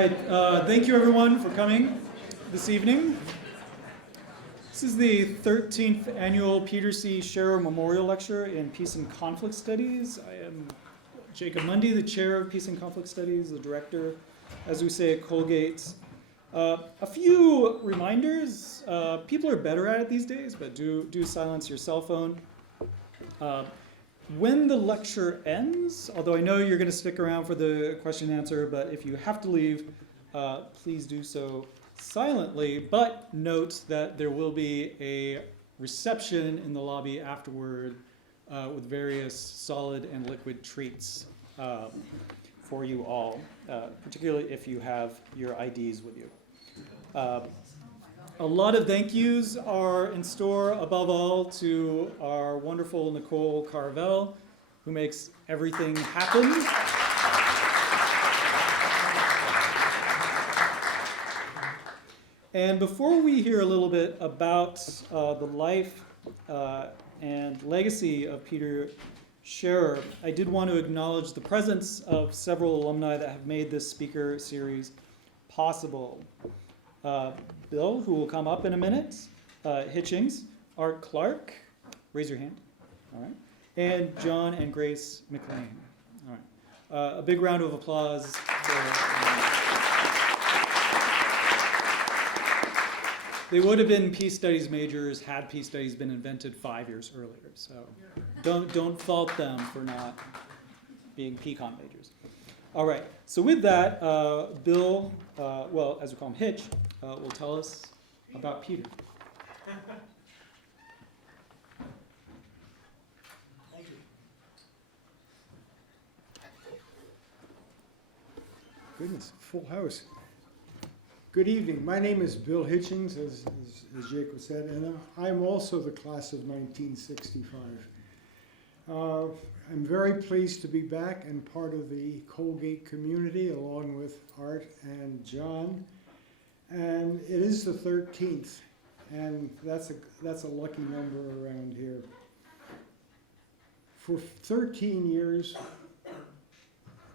right, thank you everyone for coming this evening. This is the 13th annual Peter C. Schaehrer Memorial Lecture in Peace and Conflict Studies. I am Jacob Mundy, the chair of Peace and Conflict Studies, the director, as we say at Colgate. A few reminders. People are better at it these days, but do silence your cell phone. When the lecture ends, although I know you're going to stick around for the question and answer, but if you have to leave, please do so silently. But note that there will be a reception in the lobby afterward with various solid and liquid treats for you all, particularly if you have your IDs with you. A lot of thank yous are in store, above all, to our wonderful Nicole Carvel, who makes everything happen. And before we hear a little bit about the life and legacy of Peter Schaehrer, I did want to acknowledge the presence of several alumni that have made this speaker series possible. Bill, who will come up in a minute, Hitchings, Art Clark, raise your hand, all right, and John and Grace McLean. All right, a big round of applause for They would have been peace studies majors had peace studies been invented 5 years earlier, so don't fault them for not being pecan majors. All right, so with that, Bill, well, as we call him, Hitch, will tell us about Peter. Thank you. Goodness, full house. Good evening. My name is Bill Hitchings, as Jacob said, and I'm also the class of 1965. I'm very pleased to be back and part of the Colgate community along with Art and John. And it is the 13th, and that's a lucky number around here. For 13 years,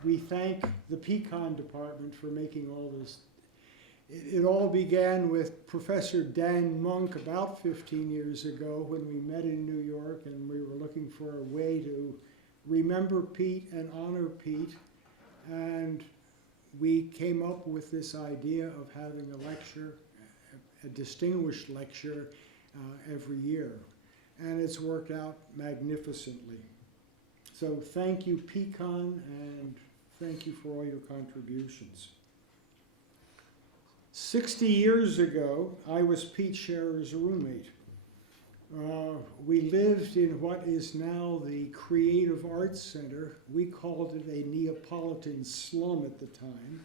we thank the Pecan Department for making all this. It all began with Professor Dan Monk about 15 years ago when we met in New York and we were looking for a way to remember Pete and honor Pete. And we came up with this idea of having a lecture, a distinguished lecture every year. And it's worked out magnificently. So thank you, Pecan, and thank you for all your contributions. 60 years ago, I was Pete Schaehrer's roommate. We lived in what is now the Creative Arts Center. We called it a Neapolitan slum at the time.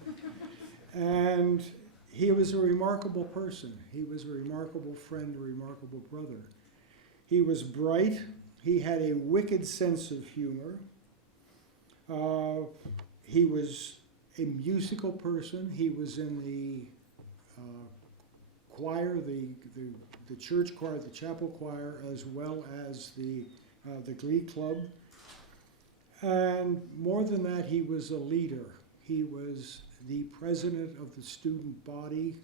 And he was a remarkable person. He was a remarkable friend, a remarkable brother. He was bright. He had a wicked sense of humor. He was a musical person. He was in the choir, the church choir, the chapel choir, as well as the glee club. And more than that, he was a leader. He was the president of the student body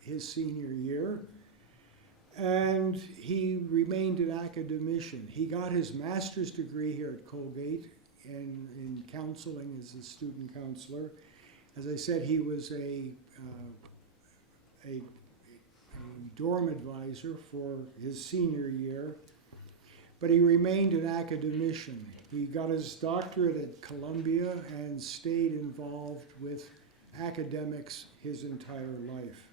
his senior year, and he remained an academician. He got his master's degree here at Colgate in counseling as a student counselor. As I said, he was a dorm advisor for his senior year, but he remained an academician. He got his doctorate at Columbia and stayed involved with academics his entire life.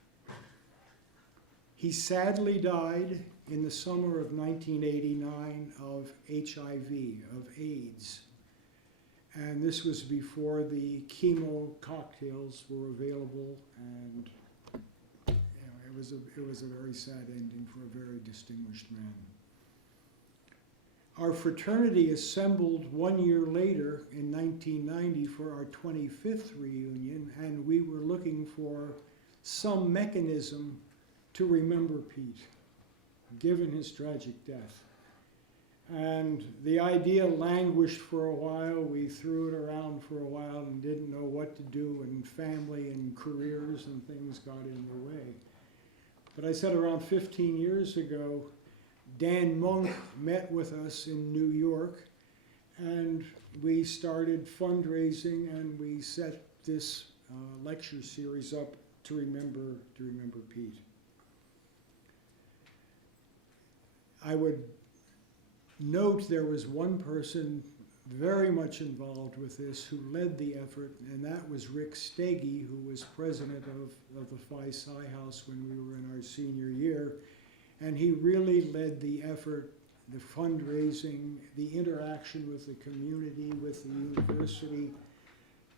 He sadly died in the summer of 1989 of HIV, of AIDS. And this was before the chemo cocktails were available, and it was a very sad ending for a very distinguished man. Our fraternity assembled 1 year later in 1990 for our 25th reunion, and we were looking for some mechanism to remember Pete, given his tragic death. And the idea languished for a while. We threw it around for a while and didn't know what what to do, and family and careers and things got in the way. But I said around 15 years ago, Dan Monk met with us in New York, and we started fundraising, and we set this lecture series up to remember Pete. I would note there was one person very much involved with this who led the effort, and that was Rick Steggy, who was president of the Phi Psi House when we were in our senior year. And he really led the effort, the fundraising, the interaction with the community, with the university,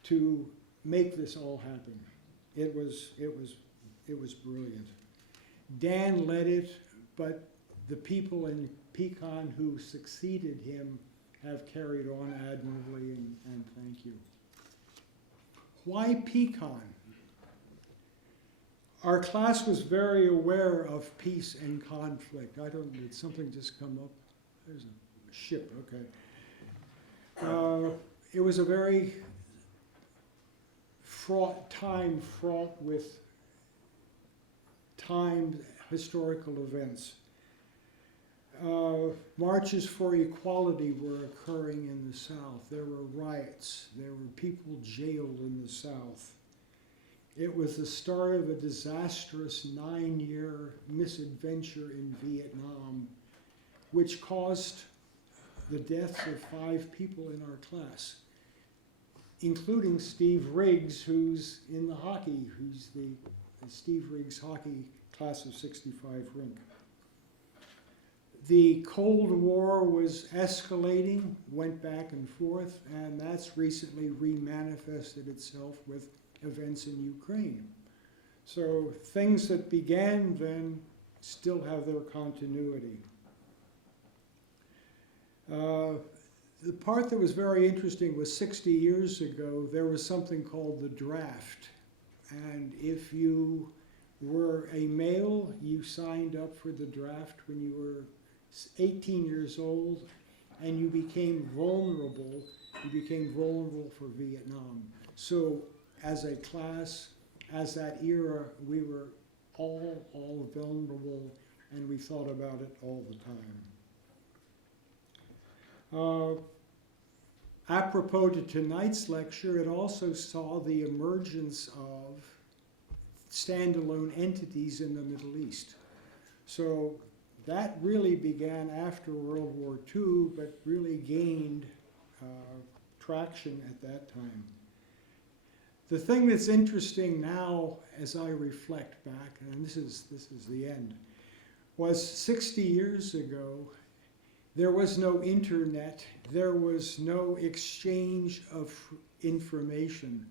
to make this all happen. It was brilliant. Dan led it, but the people in Pecan who succeeded him have carried on admirably, and thank you. Why Pecan? Our class was very aware of peace and conflict. Did something just come up? There's a ship, okay. It was a very fraught with timed historical events. Marches for equality were occurring in the South. There were riots. There were people jailed in the South. It was the start of a disastrous 9-year misadventure in Vietnam, which caused the deaths of 5 people in our class, including Steve Riggs, who's in the hockey, who's the Steve Riggs hockey class of '65 rink. The Cold War was escalating, went back and forth, and that's recently remanifested itself with events in Ukraine. So things that began then still have their continuity. The part that was very interesting was 60 years ago, there was something called the draft. And if you were a male, you signed up for the draft when you were 18 years old, and you became vulnerable. You became vulnerable for Vietnam. So as a class, as that era, we were all vulnerable, and we thought about it all the time. Apropos to tonight's lecture, it also saw the emergence of standalone entities in the Middle East. So that really began after World War II, but really gained traction at that time. The thing that's interesting now, as I reflect back, and this is the end, was 60 years ago, there was no internet, there was no exchange of information.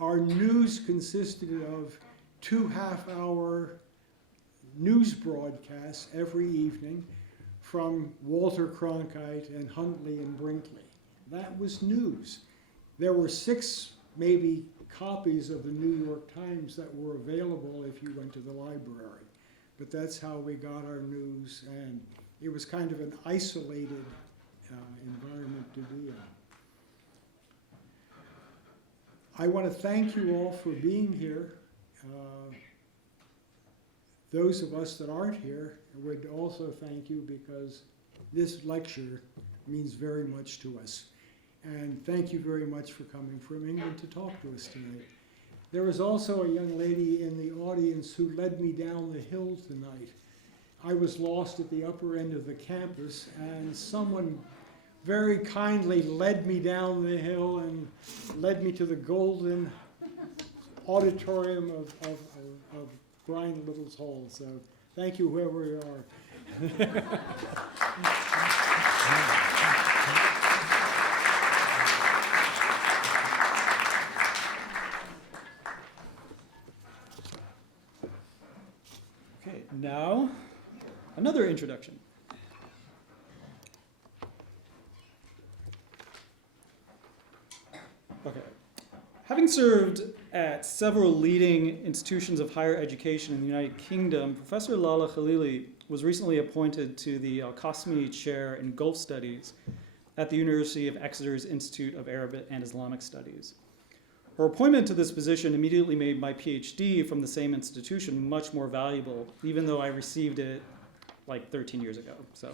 Our news consisted of 2 half-hour news broadcasts every evening from Walter Cronkite and Huntley and Brinkley. That was news. There were 6 maybe copies of the New York Times that were available if you went to the library. But that's how we got our news, and it was kind of an isolated environment to be in. I want to thank you all for being here. Those of us that aren't here would also thank you, because this lecture means very much to us. And thank you very much for coming from England to talk to us tonight. There was also a young lady in the audience who led me down the hill tonight. I was lost at the upper end of the campus, and someone very kindly led me down the hill and led me to the golden auditorium of Brian Little's Hall. So thank you, whoever you are. Okay, now another introduction. Okay. Having served at several leading institutions of higher education in the United Kingdom, Professor Laleh Khalili was recently appointed to the Al-Qasmi Chair in Gulf Studies at the University of Exeter's Institute of Arabic and Islamic Studies. Her appointment to this position immediately made my PhD from the same institution much more valuable, even though I received it like 13 years ago. So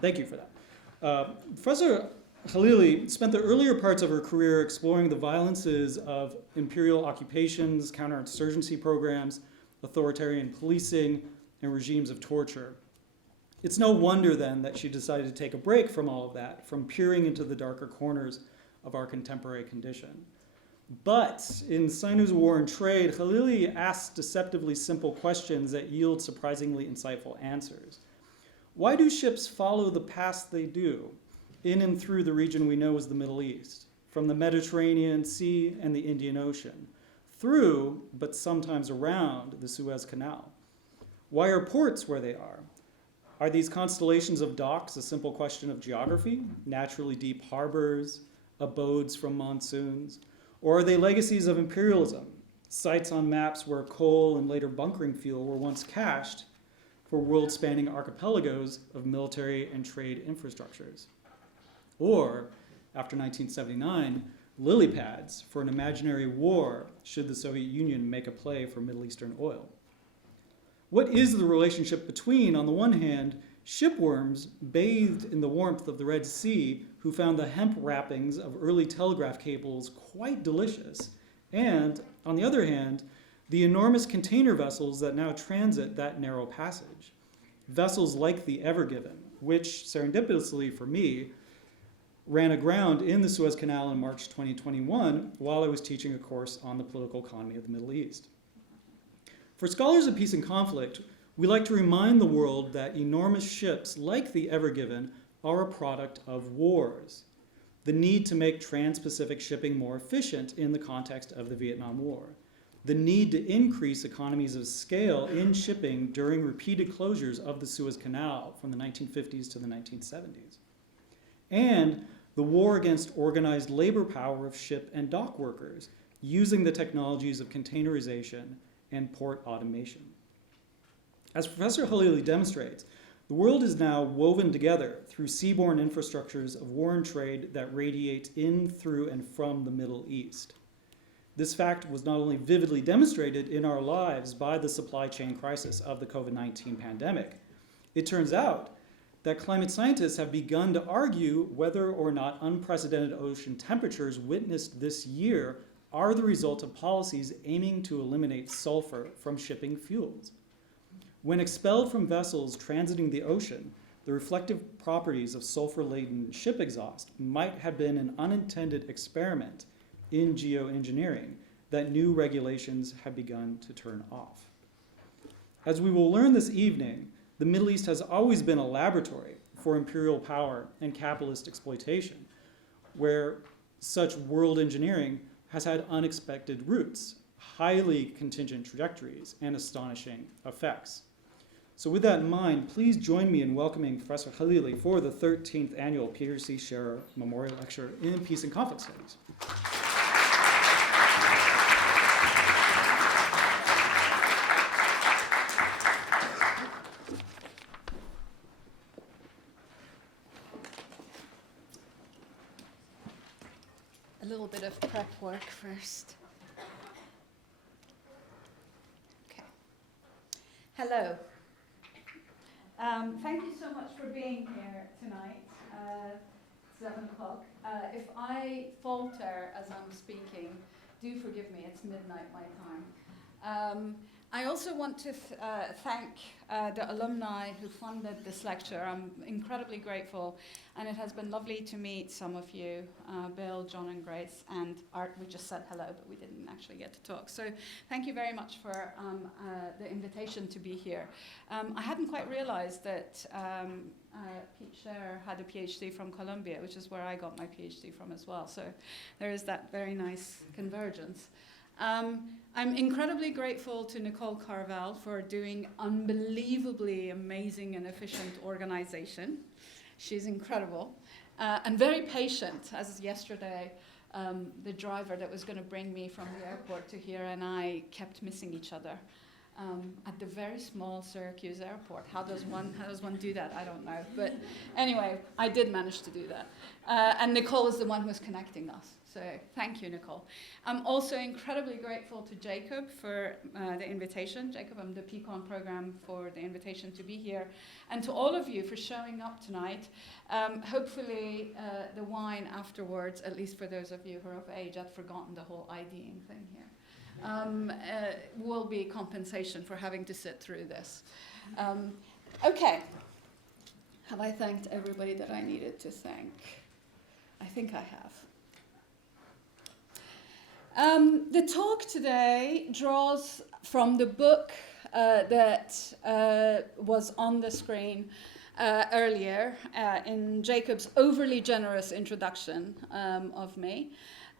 thank you for that. Professor Khalili spent the earlier parts of her career exploring the violences of imperial occupations, counterinsurgency programs, authoritarian policing, and regimes of torture. It's no wonder then that she decided to take a break from all of that, from peering into the darker corners of our contemporary condition. But in Sinews War and Trade, Khalili asks deceptively simple questions that yield surprisingly insightful answers. Why do ships follow the paths they do, in and through the region we know as the Middle East, from the Mediterranean Sea and the Indian Ocean, through, but sometimes around, the Suez Canal? Why are ports where they are? Are these constellations of docks a simple question of geography, naturally deep harbors, abodes from monsoons? Or are they legacies of imperialism, sites on maps where coal and later bunkering fuel were once cached for world-spanning archipelagos of military and trade infrastructures? Or, after 1979, lily pads for an imaginary war should the Soviet Union make a play for Middle Eastern oil? What is the relationship between, on the one hand, shipworms bathed in the warmth of the Red Sea who found the hemp wrappings of early telegraph cables quite delicious, and, on the other hand, the enormous container vessels that now transit that narrow passage? Vessels like the Ever Given, which, serendipitously for me, ran aground in the Suez Canal in March 2021 while I was teaching a course on the political economy of the Middle East. For scholars of peace and conflict, we like to remind the world that enormous ships like the Ever Given are a product of wars. The need to make trans-Pacific shipping more efficient in the context of the Vietnam War. The need to increase economies of scale in shipping during repeated closures of the Suez Canal from the 1950s to the 1970s. And the war against organized labor power of ship and dock workers using the technologies of containerization and port automation. As Professor Khalili demonstrates, the world is now woven together through seaborne infrastructures of war and trade that radiate in, through, and from the Middle East. This fact was not only vividly demonstrated in our lives by the supply chain crisis of the COVID-19 pandemic, it turns out that climate scientists have begun to argue whether or not unprecedented ocean temperatures witnessed this year are the result of policies aiming to eliminate sulfur from shipping fuels. When expelled from vessels transiting the ocean, the reflective properties of sulfur-laden ship exhaust might have been an unintended experiment in geoengineering that new regulations have begun to turn off. As we will learn this evening, the Middle East has always been a laboratory for imperial power and capitalist exploitation, where such world engineering has had unexpected roots, highly contingent trajectories, and astonishing effects. So with that in mind, please join me in welcoming Professor Khalili for the 13th annual Peter C. Schaehrer Memorial Lecture in Peace and Conflict Studies. A little bit of prep work first. Okay. Hello. Thank you so much for being here tonight. It's 11 o'clock. If I falter as I'm speaking, do forgive me. It's midnight my time. I also want to thank the alumni who funded this lecture. I'm incredibly grateful, and it has been lovely to meet some of you, Bill, John, and Grace, and Art. We just said hello, but we didn't actually get to talk. So thank you very much for the invitation to be here. I hadn't quite realized that Pete Schaehrer had a PhD from Columbia, which is where I got my PhD from as well. So there is that very nice convergence. I'm incredibly grateful to Nicole Carvel for doing unbelievably amazing and efficient organization. She's incredible and very patient, as yesterday the driver that was going to bring me from the airport to here and I kept missing each other. at the very small Syracuse airport. How does one do that? I don't know. But anyway, I did manage to do that. And Nicole is the one who's connecting us. So thank you, Nicole. I'm also incredibly grateful to Jacob for the invitation. Jacob, I'm the Pecan program, for the invitation to be here. And to all of you for showing up tonight. Hopefully the wine afterwards, at least for those of you who are of age, I'd forgotten the whole IDing thing here, will be compensation for having to sit through this. Okay. Have I thanked everybody that I needed to thank? I think I have. The talk today draws from the book that was on the screen earlier in Jacob's overly generous introduction of me.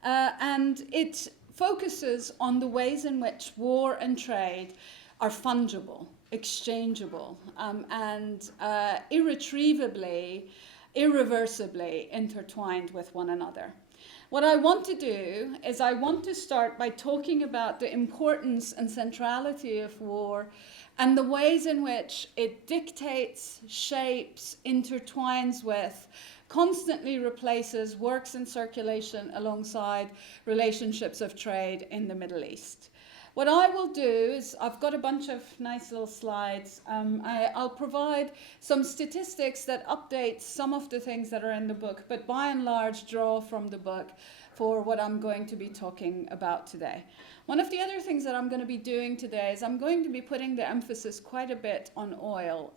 And it focuses on the ways in which war and trade are fungible, exchangeable, and irretrievably, irreversibly intertwined with one another. What I want to do is I want to start by talking about the importance and centrality of war and the ways in which it dictates, shapes, intertwines with, constantly replaces, works in circulation alongside relationships of trade in the Middle East. What I will do is, I've got a bunch of nice little slides. I'll provide some statistics that update some of the things that are in the book, but by and large draw from the book for what I'm going to be talking about today. One of the other things that I'm going to be doing today is I'm going to be putting the emphasis quite a bit on oil,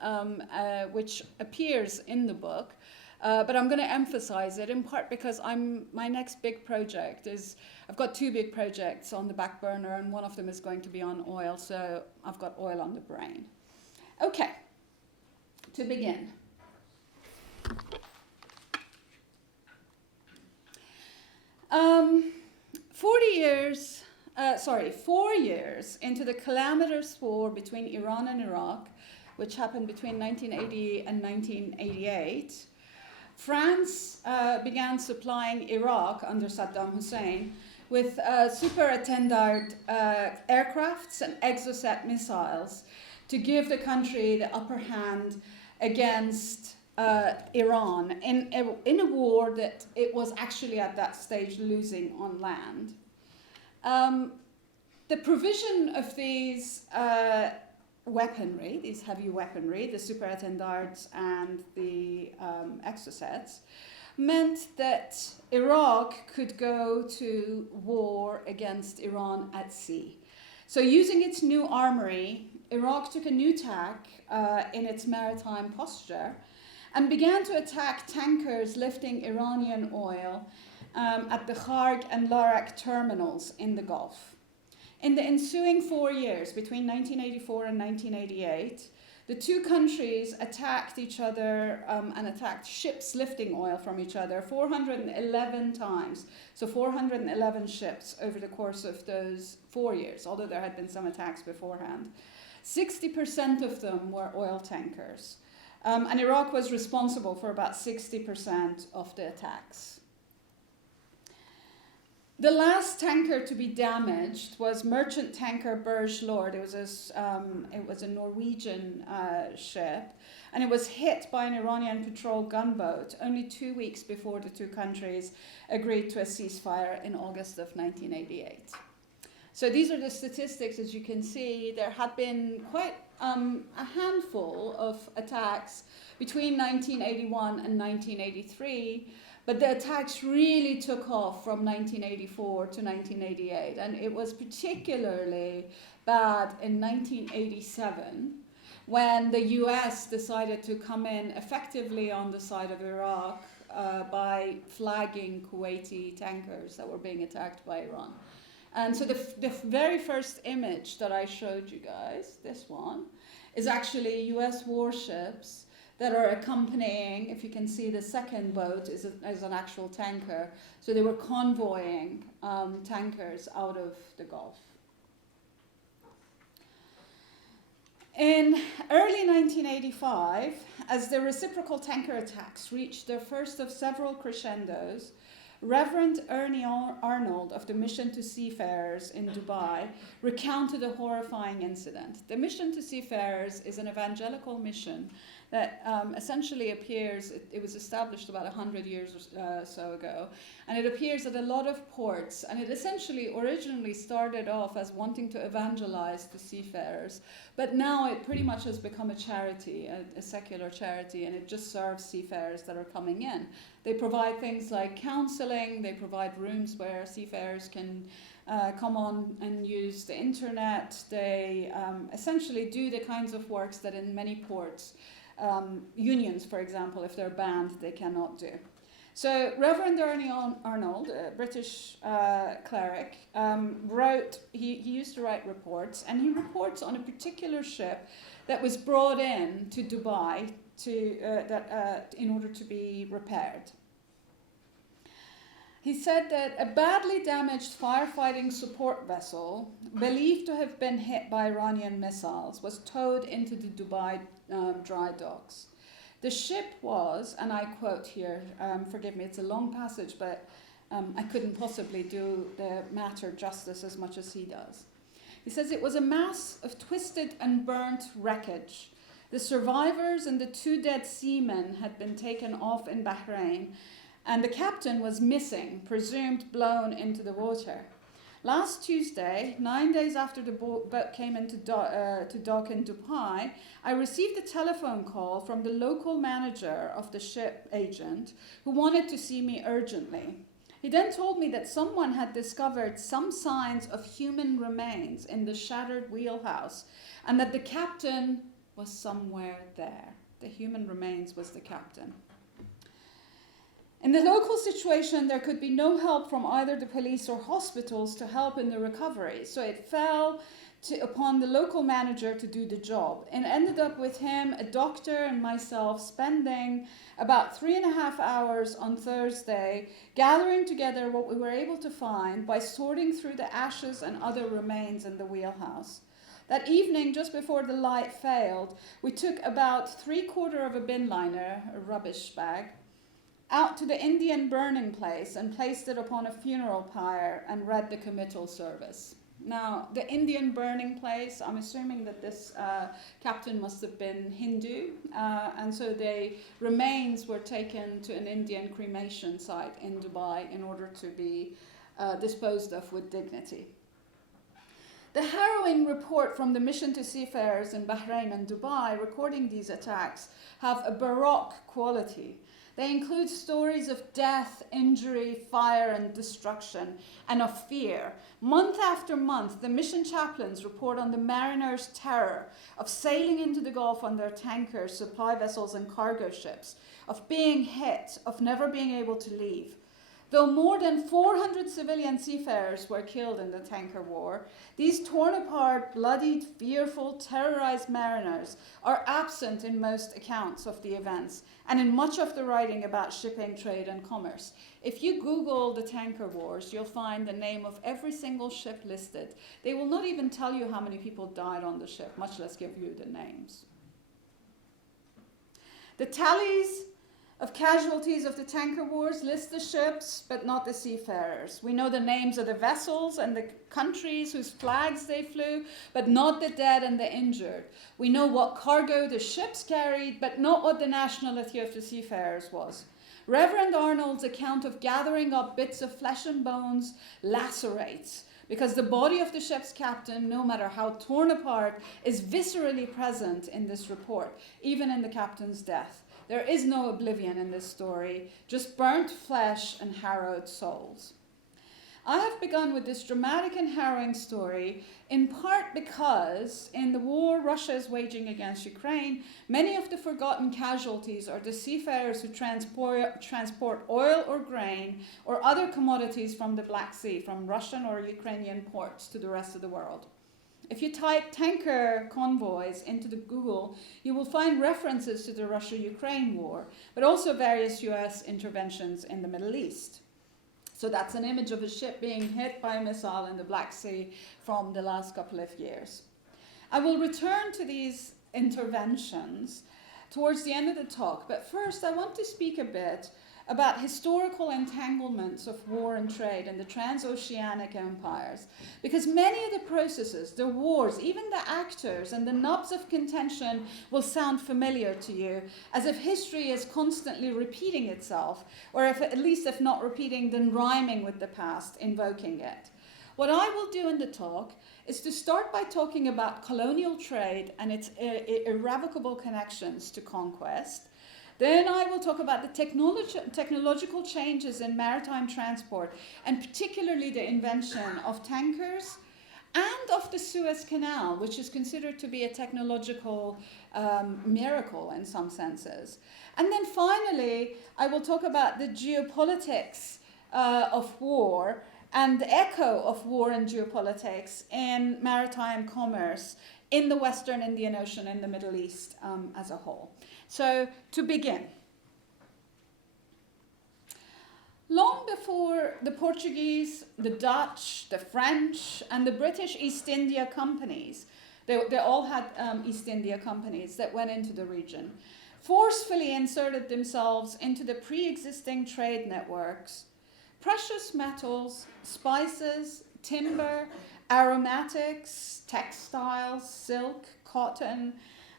which appears in the book. But I'm going to emphasize it in part because my next big project is, I've got two big projects on the back burner, and one of them is going to be on oil, so I've got oil on the brain. Okay, to begin. Um, 4 years into the calamitous war between Iran and Iraq, which happened between 1980 and 1988, France began supplying Iraq under Saddam Hussein with super-attendard aircrafts and Exocet missiles to give the country the upper hand against Iran in a war that it was actually at that stage losing on land. The provision of these weaponry, these heavy weaponry, the super-attendards and the Exocets, meant that Iraq could go to war against Iran at sea. So using its new armory, Iraq took a new tack in its maritime posture and began to attack tankers lifting Iranian oil at the Kharg and Larak terminals in the Gulf. In the ensuing 4 years, between 1984 and 1988, the two countries attacked each other and attacked ships lifting oil from each other 411 times. So 411 ships over the course of those 4 years, although there had been some attacks beforehand. 60% of them were oil tankers. And Iraq was responsible for about 60% of the attacks. The last tanker to be damaged was merchant tanker Burj Lord. It was a Norwegian ship, and it was hit by an Iranian patrol gunboat only 2 weeks before the two countries agreed to a ceasefire in August of 1988. So these are the statistics. As you can see, there had been quite a handful of attacks between 1981 and 1983. But the attacks really took off from 1984 to 1988, and it was particularly bad in 1987 when the US decided to come in effectively on the side of Iraq by flagging Kuwaiti tankers that were being attacked by Iran. And so the very first image that I showed you guys, this one, is actually US warships that are accompanying, if you can see the second boat is an actual tanker. So they were convoying tankers out of the Gulf. In early 1985, as the reciprocal tanker attacks reached their first of several crescendos, Reverend Ernie Arnold of the Mission to Seafarers in Dubai recounted a horrifying incident. The Mission to Seafarers is an evangelical mission that essentially appears, it was established about 100 years or so ago, and it appears at a lot of ports, and it essentially originally started off as wanting to evangelize the seafarers, but now it pretty much has become a charity, a secular charity, and it just serves seafarers that are coming in. They provide things like counseling, they provide rooms where seafarers can come on and use the internet. They essentially do the kinds of works that in many ports, unions, for example, if they're banned, they cannot do. So Reverend Ernie Arnold, a British cleric, he used to write reports, and he reports on a particular ship that was brought in to Dubai in order to be repaired. He said that a badly damaged firefighting support vessel, believed to have been hit by Iranian missiles, was towed into the Dubai dry docks. The ship was, and I quote here, forgive me, it's a long passage, but I couldn't possibly do the matter justice as much as he does. He says it was a mass of twisted and burnt wreckage. The survivors and the 2 dead seamen had been taken off in Bahrain, and the captain was missing, presumed blown into the water. Last Tuesday, 9 days after the boat came into dock in Dubai, I received a telephone call from the local manager of the ship agent who wanted to see me urgently. He then told me that someone had discovered some signs of human remains in the shattered wheelhouse and that the captain was somewhere there. The human remains was the captain. In the local situation, there could be no help from either the police or hospitals to help in the recovery, so it fell upon the local manager to do the job, and ended up with him, a doctor, and myself spending about 3.5 hours on Thursday gathering together what we were able to find by sorting through the ashes and other remains in the wheelhouse. That evening, just before the light failed, we took about 3/4 of a bin liner, a rubbish bag, out to the Indian burning place and placed it upon a funeral pyre and read the committal service. Now, the Indian burning place, I'm assuming that this captain must have been Hindu, and so the remains were taken to an Indian cremation site in Dubai in order to be disposed of with dignity. The harrowing report from the Mission to Seafarers in Bahrain and Dubai recording these attacks have a baroque quality. They include stories of death, injury, fire, and destruction, and of fear. Month after month, the mission chaplains report on the mariners' terror of sailing into the Gulf on their tankers, supply vessels, and cargo ships, of being hit, of never being able to leave. Though more than 400 civilian seafarers were killed in the tanker war, these torn apart, bloodied, fearful, terrorized mariners are absent in most accounts of the events and in much of the writing about shipping, trade, and commerce. If you Google the tanker wars, you'll find the name of every single ship listed. They will not even tell you how many people died on the ship, much less give you the names. The tallies of casualties of the tanker wars list the ships, but not the seafarers. We know the names of the vessels and the countries whose flags they flew, but not the dead and the injured. We know what cargo the ships carried, but not what the nationality of the seafarers was. Reverend Arnold's account of gathering up bits of flesh and bones lacerates, because the body of the ship's captain, no matter how torn apart, is viscerally present in this report, even in the captain's death. There is no oblivion in this story, just burnt flesh and harrowed souls. I have begun with this dramatic and harrowing story in part because in the war Russia is waging against Ukraine, many of the forgotten casualties are the seafarers who transport oil or grain or other commodities from the Black Sea, from Russian or Ukrainian ports to the rest of the world. If you type tanker convoys into the Google, you will find references to the Russia-Ukraine war, but also various US interventions in the Middle East. So that's an image of a ship being hit by a missile in the Black Sea from the last couple of years. I will return to these interventions towards the end of the talk, but first I want to speak a bit about historical entanglements of war and trade in the transoceanic empires, because many of the processes, the wars, even the actors and the knobs of contention will sound familiar to you, as if history is constantly repeating itself, or if at least if not repeating, then rhyming with the past, invoking it. What I will do in the talk is to start by talking about colonial trade and its irrevocable connections to conquest. Then I will talk about the technological changes in maritime transport, and particularly the invention of tankers and of the Suez Canal, which is considered to be a technological miracle in some senses. And then finally, I will talk about the geopolitics of war and the echo of war and geopolitics in maritime commerce in the Western Indian Ocean and the Middle East as a whole. So, to begin, long before the Portuguese, the Dutch, the French, and the British East India companies, they all had East India companies that went into the region, forcefully inserted themselves into the pre-existing trade networks, precious metals, spices, timber, aromatics, textiles, silk, cotton,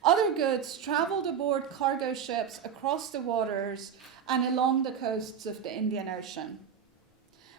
other goods traveled aboard cargo ships across the waters and along the coasts of the Indian Ocean.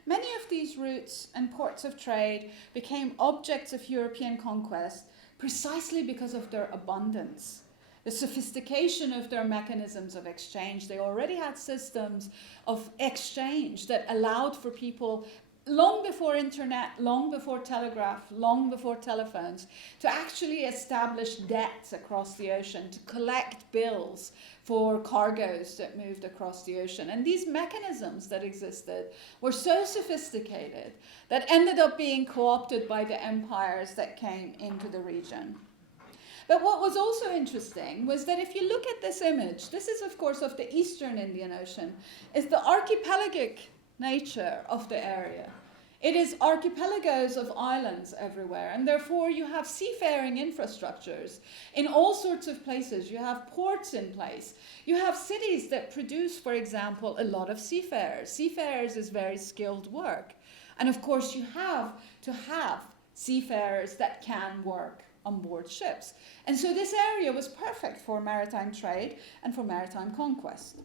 Many of these routes and ports of trade became objects of European conquest precisely because of their abundance, the sophistication of their mechanisms of exchange. They already had systems of exchange that allowed for people, long before internet, long before telegraph, long before telephones, to actually establish debts across the ocean, to collect bills for cargoes that moved across the ocean. And these mechanisms that existed were so sophisticated that ended up being co-opted by the empires that came into the region. But what was also interesting was that if you look at this image, this is of course of the Eastern Indian Ocean, is the archipelagic nature of the area. It is archipelagos of islands everywhere, and therefore you have seafaring infrastructures in all sorts of places. You have ports in place. You have cities that produce, for example, a lot of seafarers. Seafarers is very skilled work. And of course you have to have seafarers that can work on board ships. And so this area was perfect for maritime trade and for maritime conquest.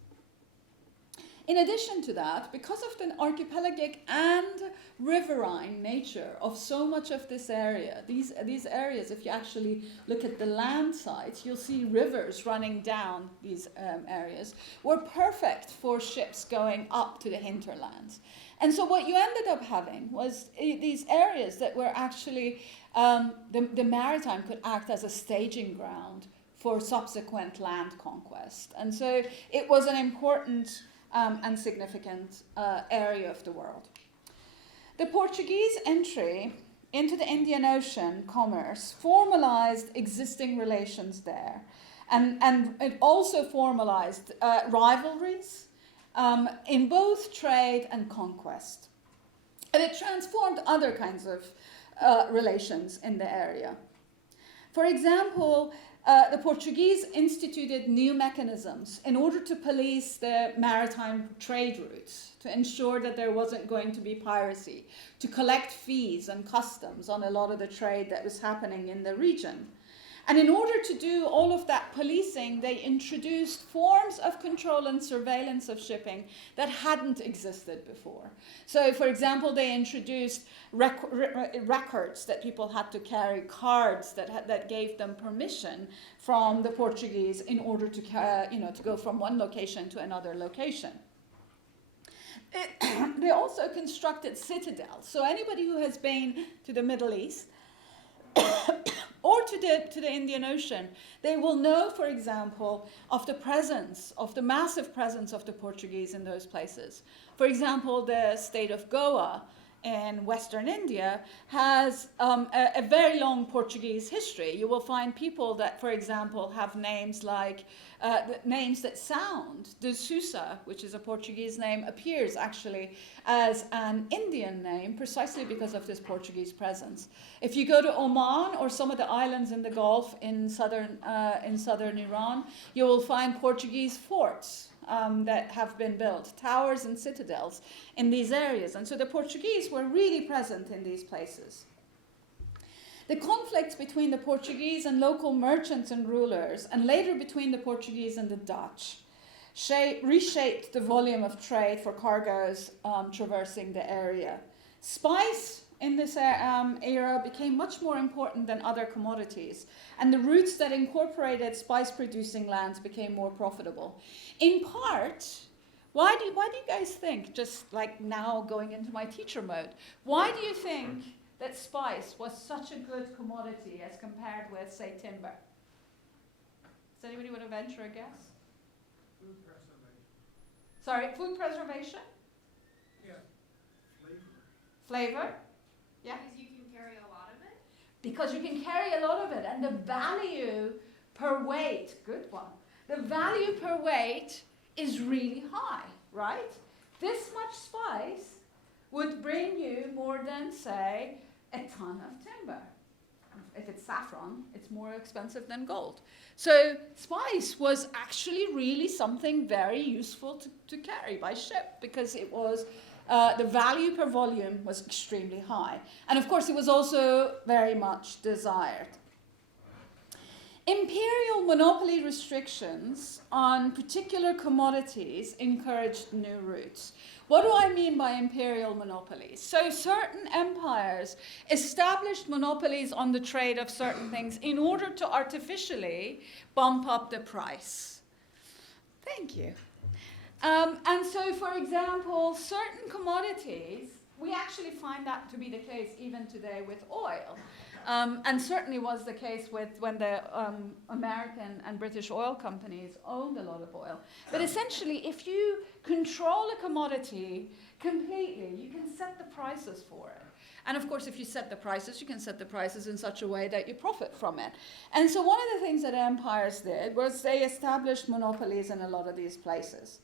In addition to that, because of the archipelagic and riverine nature of so much of this area, these areas, if you actually look at the land sites, you'll see rivers running down these areas, were perfect for ships going up to the hinterlands. And so what you ended up having was these areas that were actually, the maritime could act as a staging ground for subsequent land conquest. And so it was an important and significant area of the world. The Portuguese entry into the Indian Ocean commerce formalized existing relations there, and it also formalized rivalries in both trade and conquest. And it transformed other kinds of relations in the area. For example, the Portuguese instituted new mechanisms in order to police the maritime trade routes, to ensure that there wasn't going to be piracy, to collect fees and customs on a lot of the trade that was happening in the region. And in order to do all of that policing, they introduced forms of control and surveillance of shipping that hadn't existed before. So, for example, they introduced records that people had to carry, cards that gave them permission from the Portuguese in order to, to go from one location to another location. They also constructed citadels. So anybody who has been to the Middle East or to the Indian Ocean, they will know, for example, of the massive presence of the Portuguese in those places. For example, the state of Goa in Western India has a very long Portuguese history. You will find people that, for example, have names like names that sound. De Sousa, which is a Portuguese name, appears actually as an Indian name precisely because of this Portuguese presence. If you go to Oman or some of the islands in the Gulf in southern Iran, you will find Portuguese forts that have been built, towers and citadels in these areas. And so the Portuguese were really present in these places. The conflicts between the Portuguese and local merchants and rulers, and later between the Portuguese and the Dutch, reshaped the volume of trade for cargoes traversing the area. Spice in this era became much more important than other commodities, and the routes that incorporated spice-producing lands became more profitable. In part, why do you guys think, just like now going into my teacher mode, why do you think that spice was such a good commodity as compared with, say, timber? Does anybody want to venture a guess? Food preservation. Sorry, food preservation? Yeah. Flavor? Yeah? Because you can carry a lot of it? Because you can carry a lot of it, and the value per weight, good one, the value per weight is really high, right? This much spice would bring you more than, say, a ton of timber. If it's saffron, it's more expensive than gold. So spice was actually really something very useful to carry by ship, because it was the value per volume was extremely high. And of course, it was also very much desired. Imperial monopoly restrictions on particular commodities encouraged new routes. What do I mean by imperial monopolies? So certain empires established monopolies on the trade of certain things in order to artificially bump up the price. Thank you. And so, for example, certain commodities, we actually find that to be the case even today with oil. And certainly was the case when the American and British oil companies owned a lot of oil. But essentially, if you control a commodity completely, you can set the prices for it. And of course, if you set the prices, you can set the prices in such a way that you profit from it. And so one of the things that empires did was they established monopolies in a lot of these places.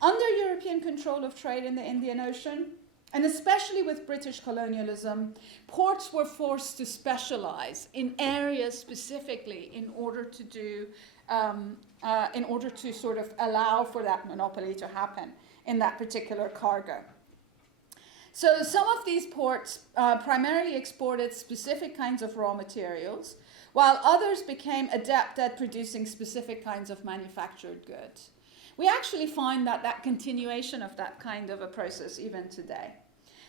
Under European control of trade in the Indian Ocean, and especially with British colonialism, ports were forced to specialize in areas specifically in order to sort of allow for that monopoly to happen in that particular cargo. So some of these ports primarily exported specific kinds of raw materials, while others became adept at producing specific kinds of manufactured goods. We actually find that continuation of that kind of a process even today.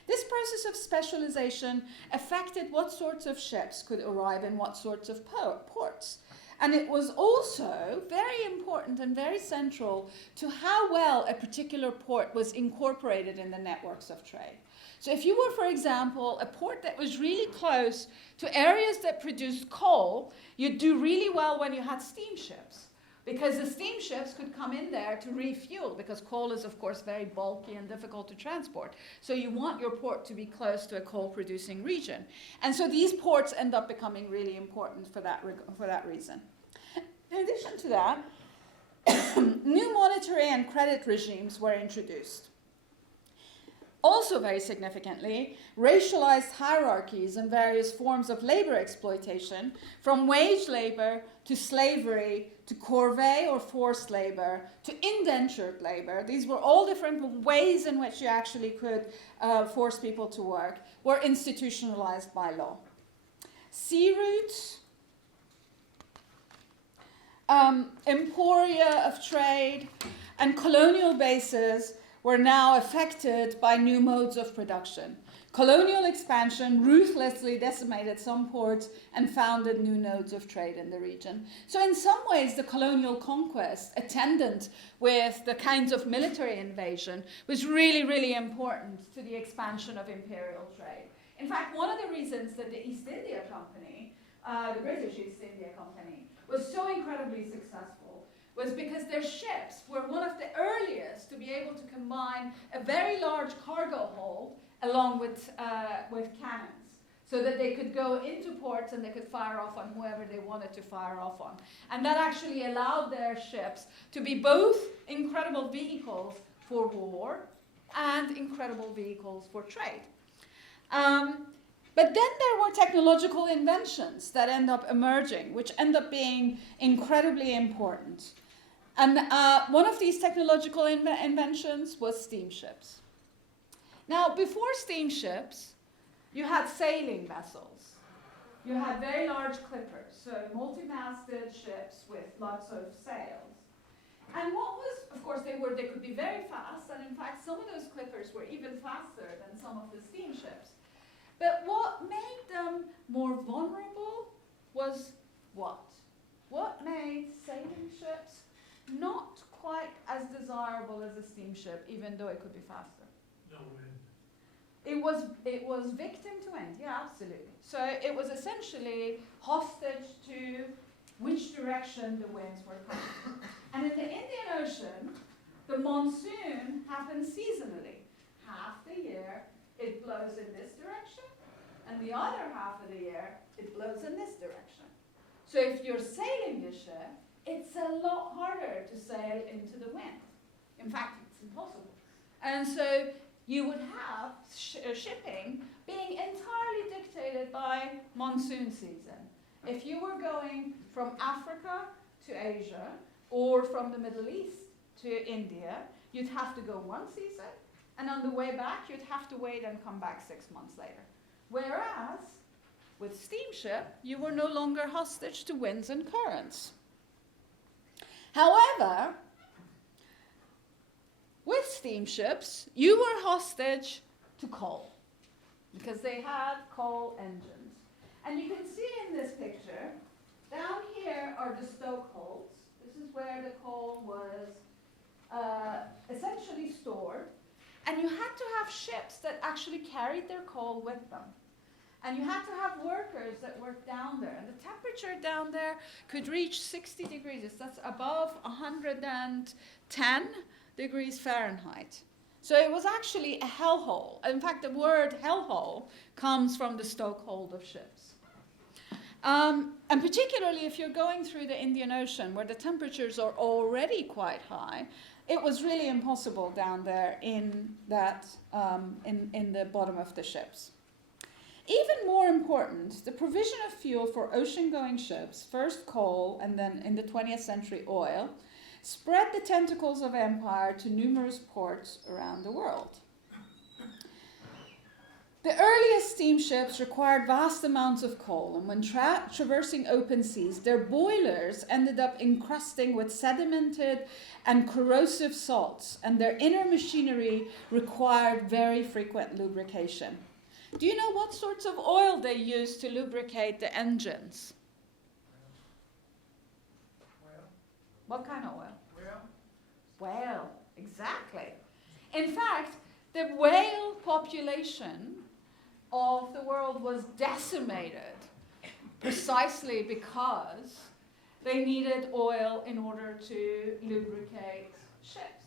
This process of specialization affected what sorts of ships could arrive in what sorts of ports. And it was also very important and very central to how well a particular port was incorporated in the networks of trade. So if you were, for example, a port that was really close to areas that produced coal, you'd do really well when you had steamships, because the steamships could come in there to refuel, because coal is, of course, very bulky and difficult to transport. So you want your port to be close to a coal-producing region. And so these ports end up becoming really important for that reason. In addition to that, new monetary and credit regimes were introduced. Also very significantly, racialized hierarchies and various forms of labor exploitation, from wage labor to slavery to corvée or forced labor to indentured labor, these were all different ways in which you actually could force people to work, were institutionalized by law. Sea routes, emporia of trade, and colonial bases were now affected by new modes of production. Colonial expansion ruthlessly decimated some ports and founded new nodes of trade in the region. So in some ways, the colonial conquest, attendant with the kinds of military invasion, was really, really important to the expansion of imperial trade. In fact, one of the reasons that the East India Company, the British East India Company, was so incredibly successful was because their ships were one of the earliest to be able to combine a very large cargo hold along with cannons, so that they could go into ports and they could fire off on whoever they wanted to fire off on. And that actually allowed their ships to be both incredible vehicles for war and incredible vehicles for trade. But then there were technological inventions that end up emerging, which end up being incredibly important. And one of these technological inventions was steamships. Now, before steamships, you had sailing vessels. You had very large clippers, so multi-masted ships with lots of sails. And what was, of course, they could be very fast, and in fact, some of those clippers were even faster than some of the steamships. But what made them more vulnerable was what? What made sailing ships not quite as desirable as a steamship, even though it could be faster? No wind. It was victim to wind, yeah, absolutely. So it was essentially hostage to which direction the winds were coming. And in the Indian Ocean, the monsoon happens seasonally. Half the year it blows in this direction, and the other half of the year it blows in this direction. So if you're sailing a ship, it's a lot harder to sail into the wind. In fact, it's impossible. And so you would have shipping being entirely dictated by monsoon season. If you were going from Africa to Asia or from the Middle East to India, you'd have to go one season, and on the way back, you'd have to wait and come back 6 months later. Whereas, with steamship, you were no longer hostage to winds and currents. However, with steamships, you were hostage to coal, because they had coal engines. And you can see in this picture, down here are the stoke holds. This is where the coal was essentially stored. And you had to have ships that actually carried their coal with them. And you had to have workers that worked down there. And the temperature down there could reach 60 degrees. That's above 110 degrees Fahrenheit. So it was actually a hellhole. In fact, the word hellhole comes from the stokehold of ships. And particularly if you're going through the Indian Ocean, where the temperatures are already quite high, it was really impossible down there in that in the bottom of the ships. Even more important, the provision of fuel for ocean-going ships, first coal and then in the 20th century oil, spread the tentacles of empire to numerous ports around the world. The earliest steamships required vast amounts of coal, and when traversing open seas, their boilers ended up encrusting with sedimented and corrosive salts, and their inner machinery required very frequent lubrication. Do you know what sorts of oil they used to lubricate the engines? Well, What kind of oil? well, Whale, exactly. In fact, the whale population of the world was decimated precisely because they needed oil in order to lubricate ships.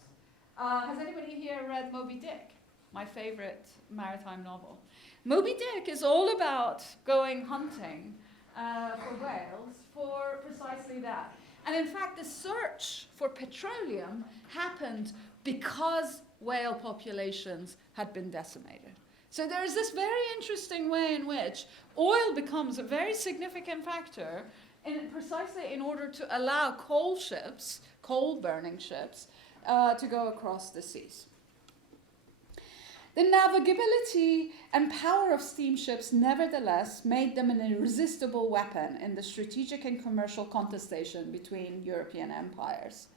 Has anybody here read Moby Dick? My favorite maritime novel. Moby Dick is all about going hunting for whales for precisely that. And in fact, the search for petroleum happened because whale populations had been decimated. So there is this very interesting way in which oil becomes a very significant factor precisely in order to allow coal ships, coal-burning ships, to go across the seas. The navigability and power of steamships nevertheless made them an irresistible weapon in the strategic and commercial contestation between European empires.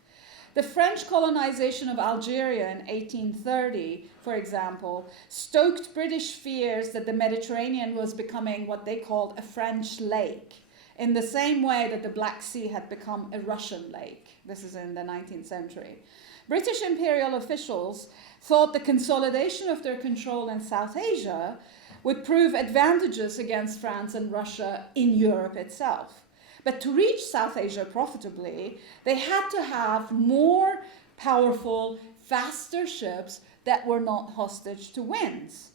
The French colonization of Algeria in 1830, for example, stoked British fears that the Mediterranean was becoming what they called a French lake, in the same way that the Black Sea had become a Russian lake. This is in the 19th century. British imperial officials thought the consolidation of their control in South Asia would prove advantageous against France and Russia in Europe itself. But to reach South Asia profitably, they had to have more powerful, faster ships that were not hostage to winds.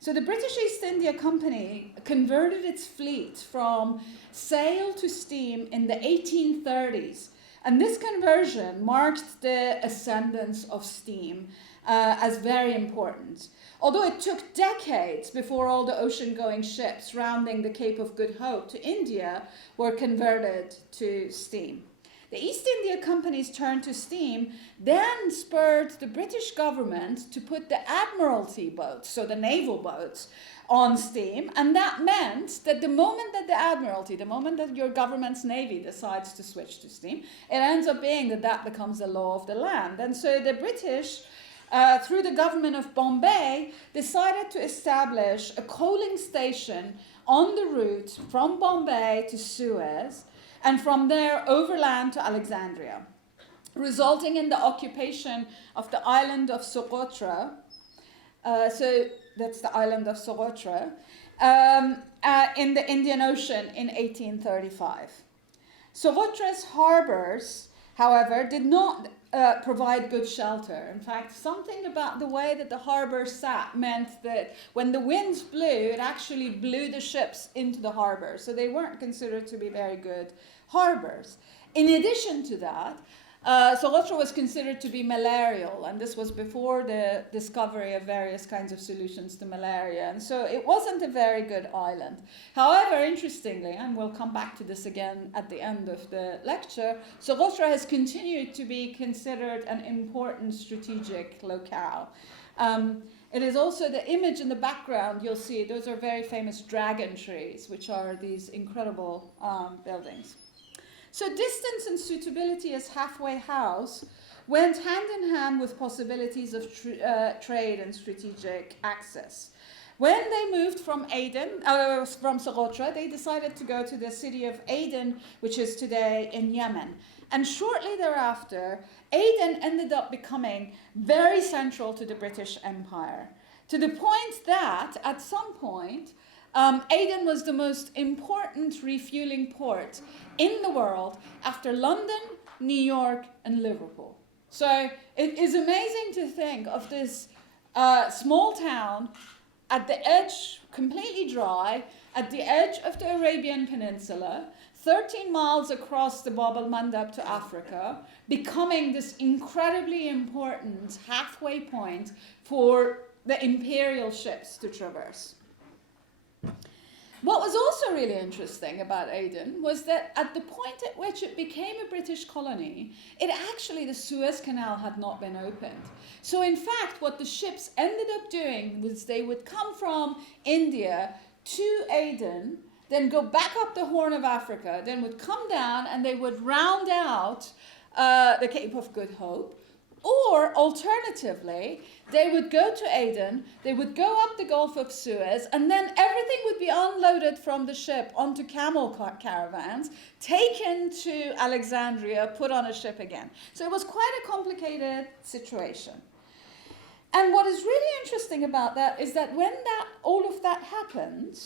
So the British East India Company converted its fleet from sail to steam in the 1830s. And this conversion marked the ascendance of steam as very important. Although it took decades before all the ocean-going ships rounding the Cape of Good Hope to India were converted to steam. The The East India Company's turn to steam then spurred the British government to put the Admiralty boats, so the naval boats, on steam, and that meant that the moment that the Admiralty, the moment that your government's navy decides to switch to steam, it ends up being that that becomes the law of the land. And so the British, through the government of Bombay, decided to establish a coaling station on the route from Bombay to Suez, and from there overland to Alexandria, resulting in the occupation of the island of Socotra. So that's the island of Socotra, in the Indian Ocean in 1835. Socotra's harbors, however, did not provide good shelter. In fact, something about the way that the harbor sat meant that when the winds blew, it actually blew the ships into the harbor. So they weren't considered to be very good harbors. In addition to that, Socotra was considered to be malarial, and this was before the discovery of various kinds of solutions to malaria, and so it wasn't a very good island. However, interestingly, and we'll come back to this again at the end of the lecture, Socotra has continued to be considered an important strategic locale. It is also the image in the background, you'll see, those are very famous dragon trees, which are these incredible buildings. So distance and suitability as halfway house went hand in hand with possibilities of trade and strategic access. When they moved from from Socotra, they decided to go to the city of Aden, which is today in Yemen. And shortly thereafter, Aden ended up becoming very central to the British Empire, to the point that at some point, Aden was the most important refueling port in the world after London, New York, and Liverpool. So it is amazing to think of this small town at the edge, completely dry, at the edge of the Arabian Peninsula, 13 miles across the Bab el-Mandab to Africa, becoming this incredibly important halfway point for the imperial ships to traverse. What was also really interesting about Aden was that at the point at which it became a British colony, the Suez Canal had not been opened. So in fact, what the ships ended up doing was they would come from India to Aden, then go back up the Horn of Africa, then would come down and they would round out the Cape of Good Hope. Or alternatively, they would go to Aden, they would go up the Gulf of Suez, and then everything would be unloaded from the ship onto camel caravans, taken to Alexandria, put on a ship again. So it was quite a complicated situation. And what is really interesting about that is that when all of that happened,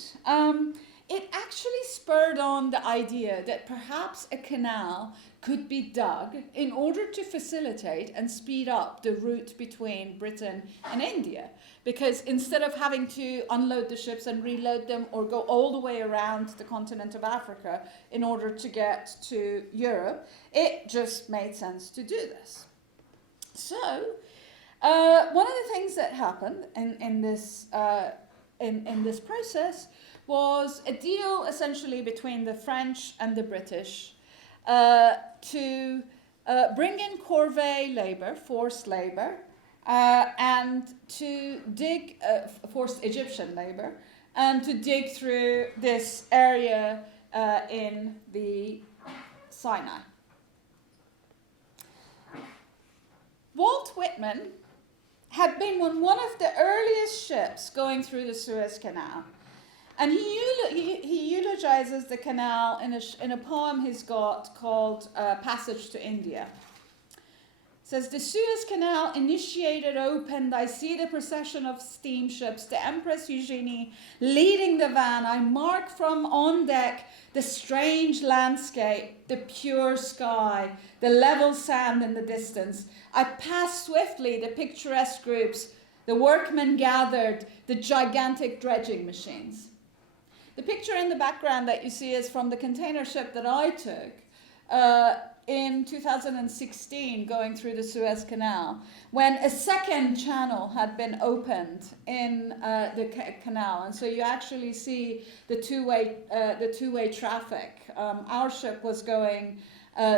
it actually spurred on the idea that perhaps a canal could be dug in order to facilitate and speed up the route between Britain and India. Because instead of having to unload the ships and reload them or go all the way around the continent of Africa in order to get to Europe, it just made sense to do this. So, one of the things that happened in this process was a deal essentially between the French and the British to bring in corvée labor, forced labor, and to dig, forced Egyptian labor, and to dig through this area in the Sinai. Walt Whitman had been on one of the earliest ships going through the Suez Canal. And he eulogizes the canal in a poem he's got called Passage to India. It says, "The Suez Canal initiated, opened, I see the procession of steamships, the Empress Eugenie leading the van. I mark from on deck the strange landscape, the pure sky, the level sand in the distance. I pass swiftly the picturesque groups, the workmen gathered, the gigantic dredging machines." The picture in the background that you see is from the container ship that I took in 2016 going through the Suez Canal, when a second channel had been opened in the canal. And so you actually see the two-way traffic. Our ship was going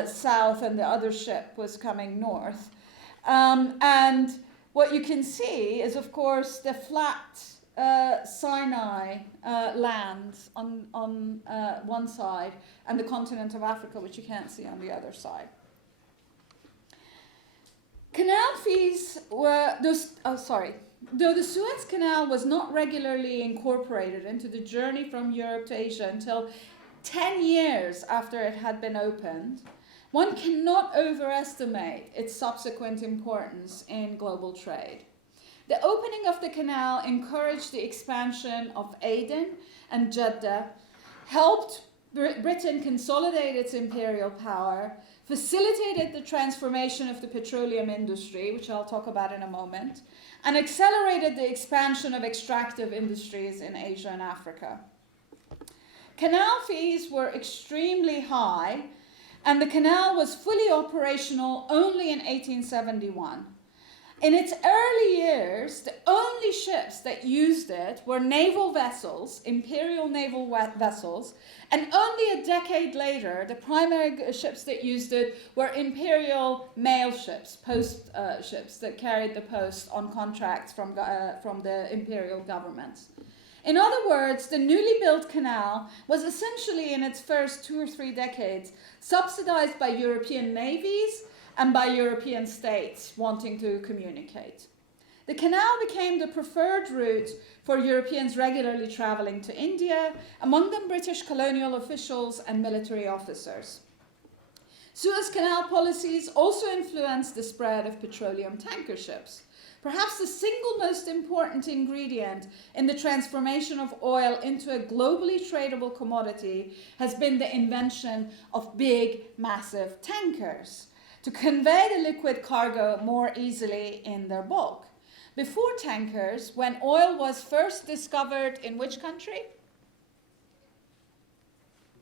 south and the other ship was coming north. And what you can see is, of course, the flat Sinai land on one side and the continent of Africa, which you can't see on the other side. Canal fees were, though the Suez Canal was not regularly incorporated into the journey from Europe to Asia until 10 years after it had been opened, one cannot overestimate its subsequent importance in global trade. The opening of the canal encouraged the expansion of Aden and Jeddah, helped Britain consolidate its imperial power, facilitated the transformation of the petroleum industry, which I'll talk about in a moment, and accelerated the expansion of extractive industries in Asia and Africa. Canal fees were extremely high, and the canal was fully operational only in 1871. In its early years, the only ships that used it were naval vessels, imperial naval vessels, and only a decade later, the primary ships that used it were imperial mail ships, post ships that carried the post on contracts from the imperial governments. In other words, the newly built canal was essentially, in its first 2 or 3 decades, subsidized by European navies and by European states wanting to communicate. The canal became the preferred route for Europeans regularly traveling to India, among them British colonial officials and military officers. Suez Canal policies also influenced the spread of petroleum tanker ships. Perhaps the single most important ingredient in the transformation of oil into a globally tradable commodity has been the invention of big, massive tankers to convey the liquid cargo more easily in their bulk. Before tankers, when oil was first discovered in which country?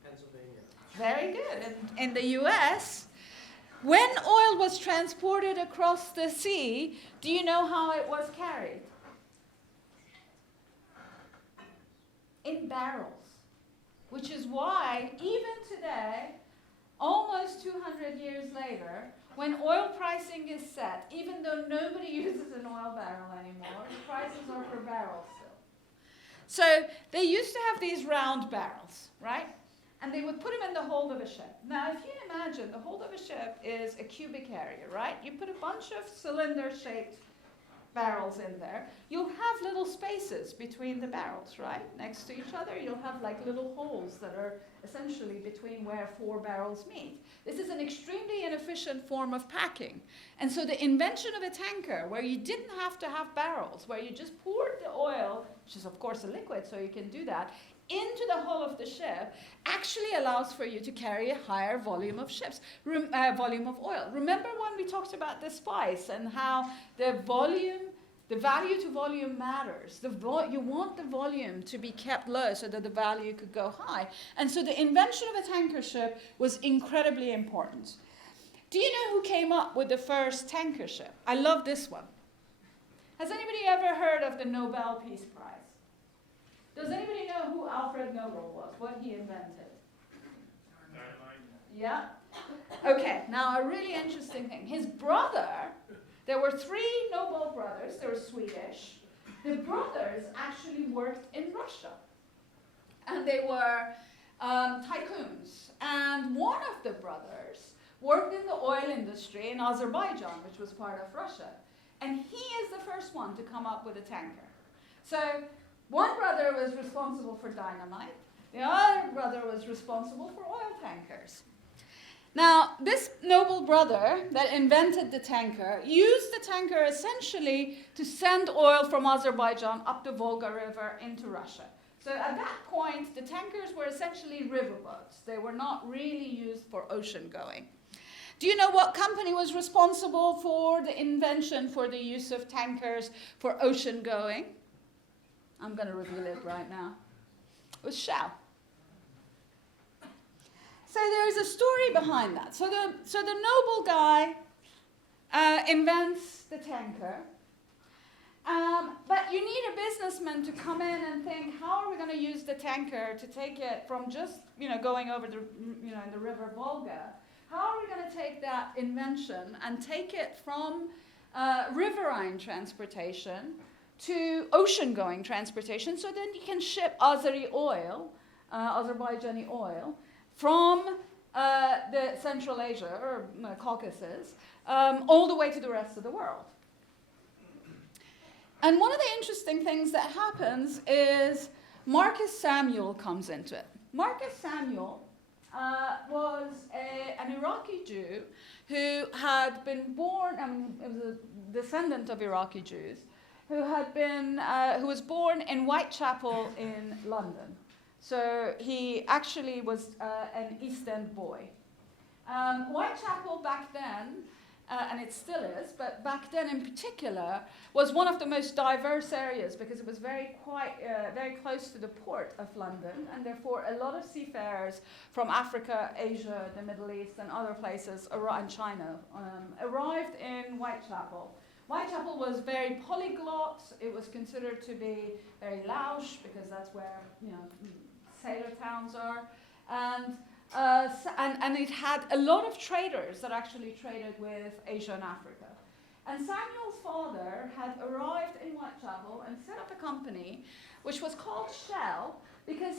Pennsylvania. Very good. In the US, when oil was transported across the sea, do you know how it was carried? In barrels. Which is why, even today, almost 200 years later, when oil pricing is set, even though nobody uses an oil barrel anymore, the prices are per barrel still. So they used to have these round barrels, right? And they would put them in the hold of a ship. Now, if you imagine the hold of a ship is a cubic area, right? You put a bunch of cylinder-shaped barrels in there. You'll have little spaces between the barrels, right? Next to each other, you'll have like little holes that are essentially between where 4 barrels meet. This is an extremely inefficient form of packing. And so the invention of a tanker, where you didn't have to have barrels, where you just poured the oil, which is of course a liquid, so you can do that, into the hull of the ship, actually allows for you to carry a higher volume of volume of oil. Remember when we talked about the spice and how the value to volume matters. You want the volume to be kept low so that the value could go high. And so the invention of a tanker ship was incredibly important. Do you know who came up with the first tanker ship? I love this one. Has anybody ever heard of the Nobel Peace Prize? Does anybody know who Alfred Nobel was, what he invented? Yeah? Okay, now a really interesting thing. His brother, there were 3 Nobel brothers, they were Swedish. The brothers actually worked in Russia. And they were tycoons. And one of the brothers worked in the oil industry in Azerbaijan, which was part of Russia. And he is the first one to come up with a tanker. So one brother was responsible for dynamite. The other brother was responsible for oil tankers. Now, this noble brother that invented the tanker used the tanker essentially to send oil from Azerbaijan up the Volga River into Russia. So at that point, the tankers were essentially riverboats. They were not really used for ocean going. Do you know what company was responsible for the invention for the use of tankers for ocean going? I'm going to reveal it right now. It was Shell. So there's a story behind that. So the noble guy invents the tanker. But you need a businessman to come in and think, how are we going to use the tanker to take it from just, going over the, in the river Volga? how are we going to take that invention and take it from riverine transportation to ocean-going transportation, so then you can ship Azeri oil, Azerbaijani oil, from the Central Asia or Caucasus all the way to the rest of the world. And one of the interesting things that happens is Marcus Samuel comes into it. Marcus Samuel was an Iraqi Jew who had been born, it was a descendant of Iraqi Jews, who was born in Whitechapel in London. So he actually was an East End boy. Whitechapel back then, and it still is, but back then in particular, was one of the most diverse areas because it was very close to the port of London, and therefore a lot of seafarers from Africa, Asia, the Middle East, and other places, and China, arrived in Whitechapel. Whitechapel was very polyglot. It was considered to be very louche because that's where sailor towns are, and it had a lot of traders that actually traded with Asia and Africa. And Samuel's father had arrived in Whitechapel and set up a company which was called Shell because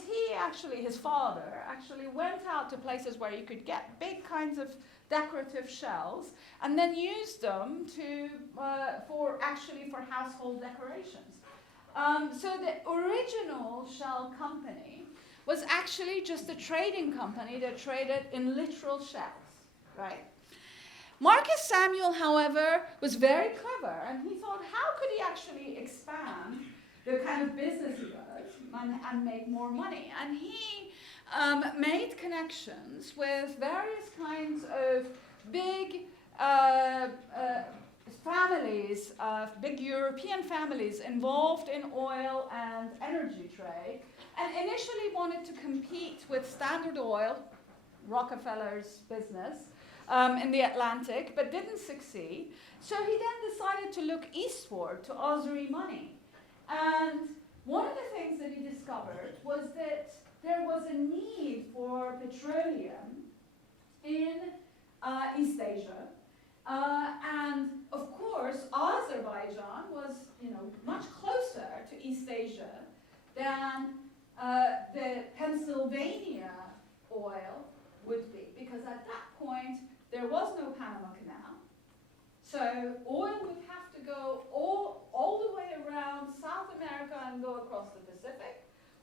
his father actually went out to places where you could get big kinds of decorative shells and then used them for household decorations. So the original Shell company was actually just a trading company that traded in literal shells, right? Marcus Samuel, however, was very clever, and he thought, how could he actually expand the kind of business he does and make more money? And he made connections with various kinds of big families, big European families involved in oil and energy trade, and initially wanted to compete with Standard Oil, Rockefeller's business, in the Atlantic, but didn't succeed. So he then decided to look eastward to Azeri money. And one of the things that he discovered was that there was a need for petroleum in East Asia. And of course, Azerbaijan was, much closer to East Asia than the Pennsylvania oil would be, because at that point there was no Panama Canal. So oil would have to go all the way around South America and go across the Pacific,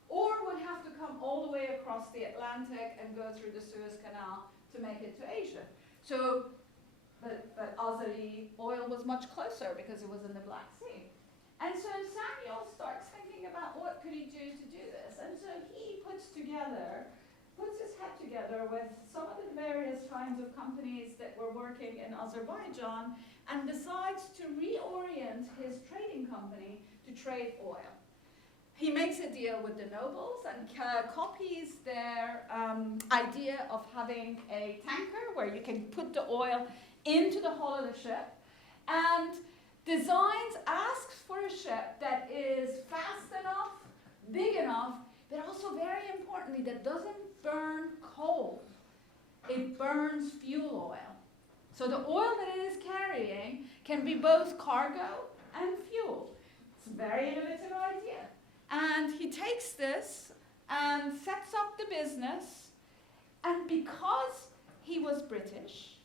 or would have to come all the way across the Atlantic and go through the Suez Canal to make it to Asia. So, but Azeri oil was much closer because it was in the Black Sea. And so Samuel starts thinking about what could he do to do this. And so he puts his head together with some of the various kinds of companies that were working in Azerbaijan and decides to reorient his trading company to trade oil. He makes a deal with the nobles and copies their idea of having a tanker where you can put the oil into the hull of the ship, and asks for a ship that is fast enough, big enough, but also very importantly, that doesn't burn coal. It burns fuel oil. So the oil that it is carrying can be both cargo and fuel. It's a very innovative idea. And he takes this and sets up the business, and because he was British,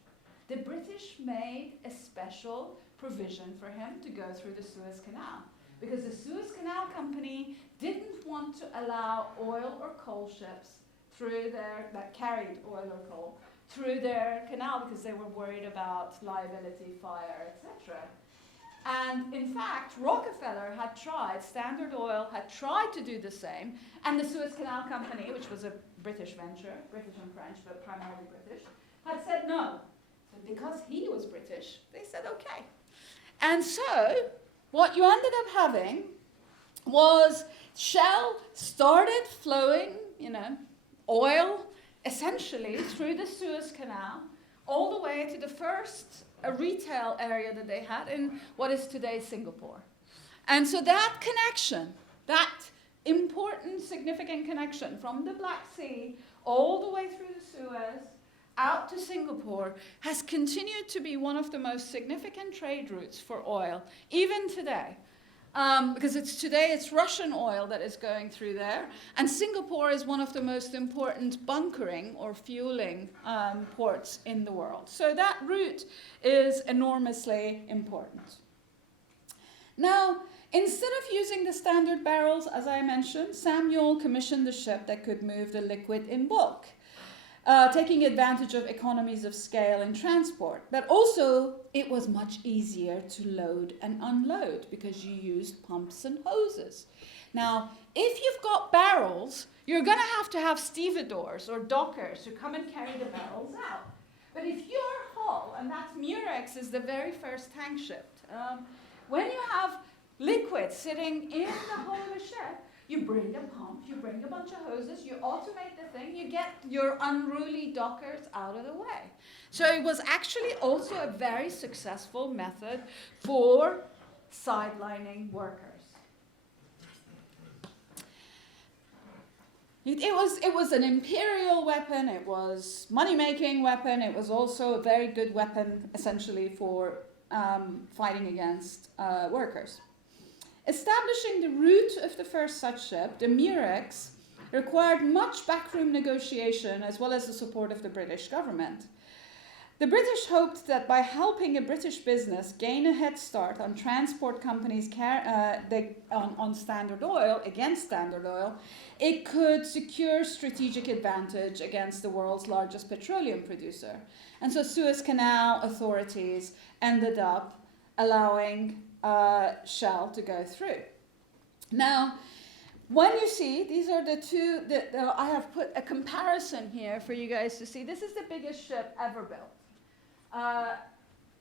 the British made a special provision for him to go through the Suez Canal, because the Suez Canal Company didn't want to allow oil or coal ships that carried oil or coal through their canal because they were worried about liability, fire, etc. And in fact, Rockefeller had tried, Standard Oil had tried to do the same, and the Suez Canal Company, which was a British venture, British and French, but primarily British, had said no. But because he was British, they said okay. And so, what you ended up having was Shell started flowing, oil essentially through the Suez Canal all the way to the first retail area that they had in what is today Singapore. And so that connection, that important, significant connection from the Black Sea all the way through the Suez, out to Singapore has continued to be one of the most significant trade routes for oil, even today. Because it's Russian oil that is going through there, and Singapore is one of the most important bunkering or fueling ports in the world. So that route is enormously important. Now, instead of using the standard barrels, as I mentioned, Samuel commissioned a ship that could move the liquid in bulk, taking advantage of economies of scale in transport. But also, it was much easier to load and unload because you used pumps and hoses. Now, if you've got barrels, you're going to have stevedores or dockers who come and carry the barrels out. But if your hull, and that's Murex is the very first tank ship, when you have liquid sitting in the hull of a ship, you bring a pump, you bring a bunch of hoses, you automate the thing, you get your unruly dockers out of the way. So it was actually also a very successful method for sidelining workers. It was an imperial weapon, it was money-making weapon, it was also a very good weapon essentially for fighting against workers. Establishing the route of the first such ship, the Murex, required much backroom negotiation as well as the support of the British government. The British hoped that by helping a British business gain a head start on transport companies on Standard Oil, against Standard Oil, it could secure strategic advantage against the world's largest petroleum producer. And so Suez Canal authorities ended up allowing Shell to go through. Now, when you see, these are the two, I have put a comparison here for you guys to see. This is the biggest ship ever built.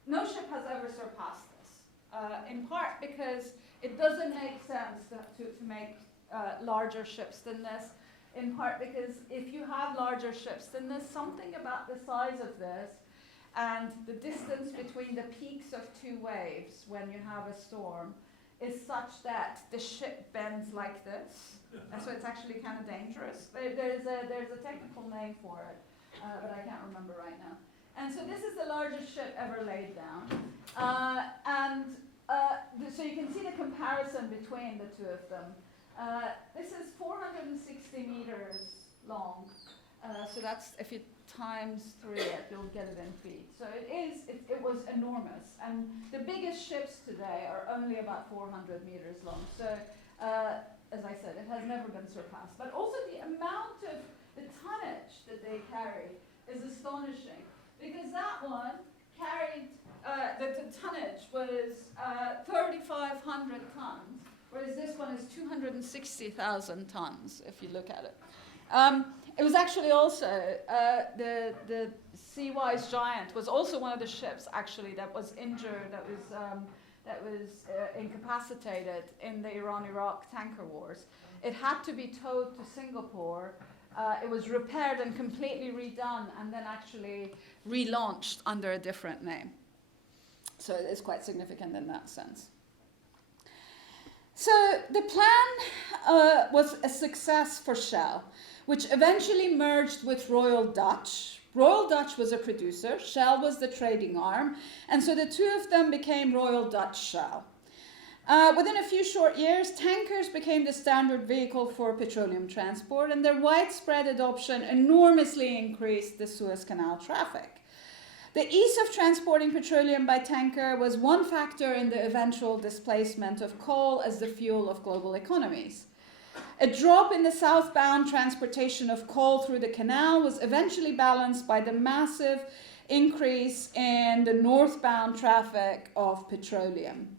No ship has ever surpassed this, in part because it doesn't make sense to make larger ships than this, in part because if you have larger ships, then there's something about the size of this and the distance between the peaks of two waves when you have a storm is such that the ship bends like this, and so it's actually kind of dangerous. There's a technical name for it, but I can't remember right now. And so this is the largest ship ever laid down, so you can see the comparison between the two of them. This is 460 meters long, so that's, if you times 3 it, you'll get it in feet. So it was enormous, and the biggest ships today are only about 400 meters long. So, as I said, it has never been surpassed. But also the amount of the tonnage that they carry is astonishing, because that one carried, the tonnage was 3,500 tons, whereas this one is 260,000 tons, if you look at it. It was actually also, the Seawise Giant was also one of the ships, actually, that was injured, that was incapacitated in the Iran-Iraq tanker wars. It had to be towed to Singapore. It was repaired and completely redone, and then actually relaunched under a different name. So it is quite significant in that sense. So the plan was a success for Shell, which eventually merged with Royal Dutch. Royal Dutch was a producer, Shell was the trading arm, and so the two of them became Royal Dutch Shell. Within a few short years, tankers became the standard vehicle for petroleum transport, and their widespread adoption enormously increased the Suez Canal traffic. The ease of transporting petroleum by tanker was one factor in the eventual displacement of coal as the fuel of global economies. A drop in the southbound transportation of coal through the canal was eventually balanced by the massive increase in the northbound traffic of petroleum.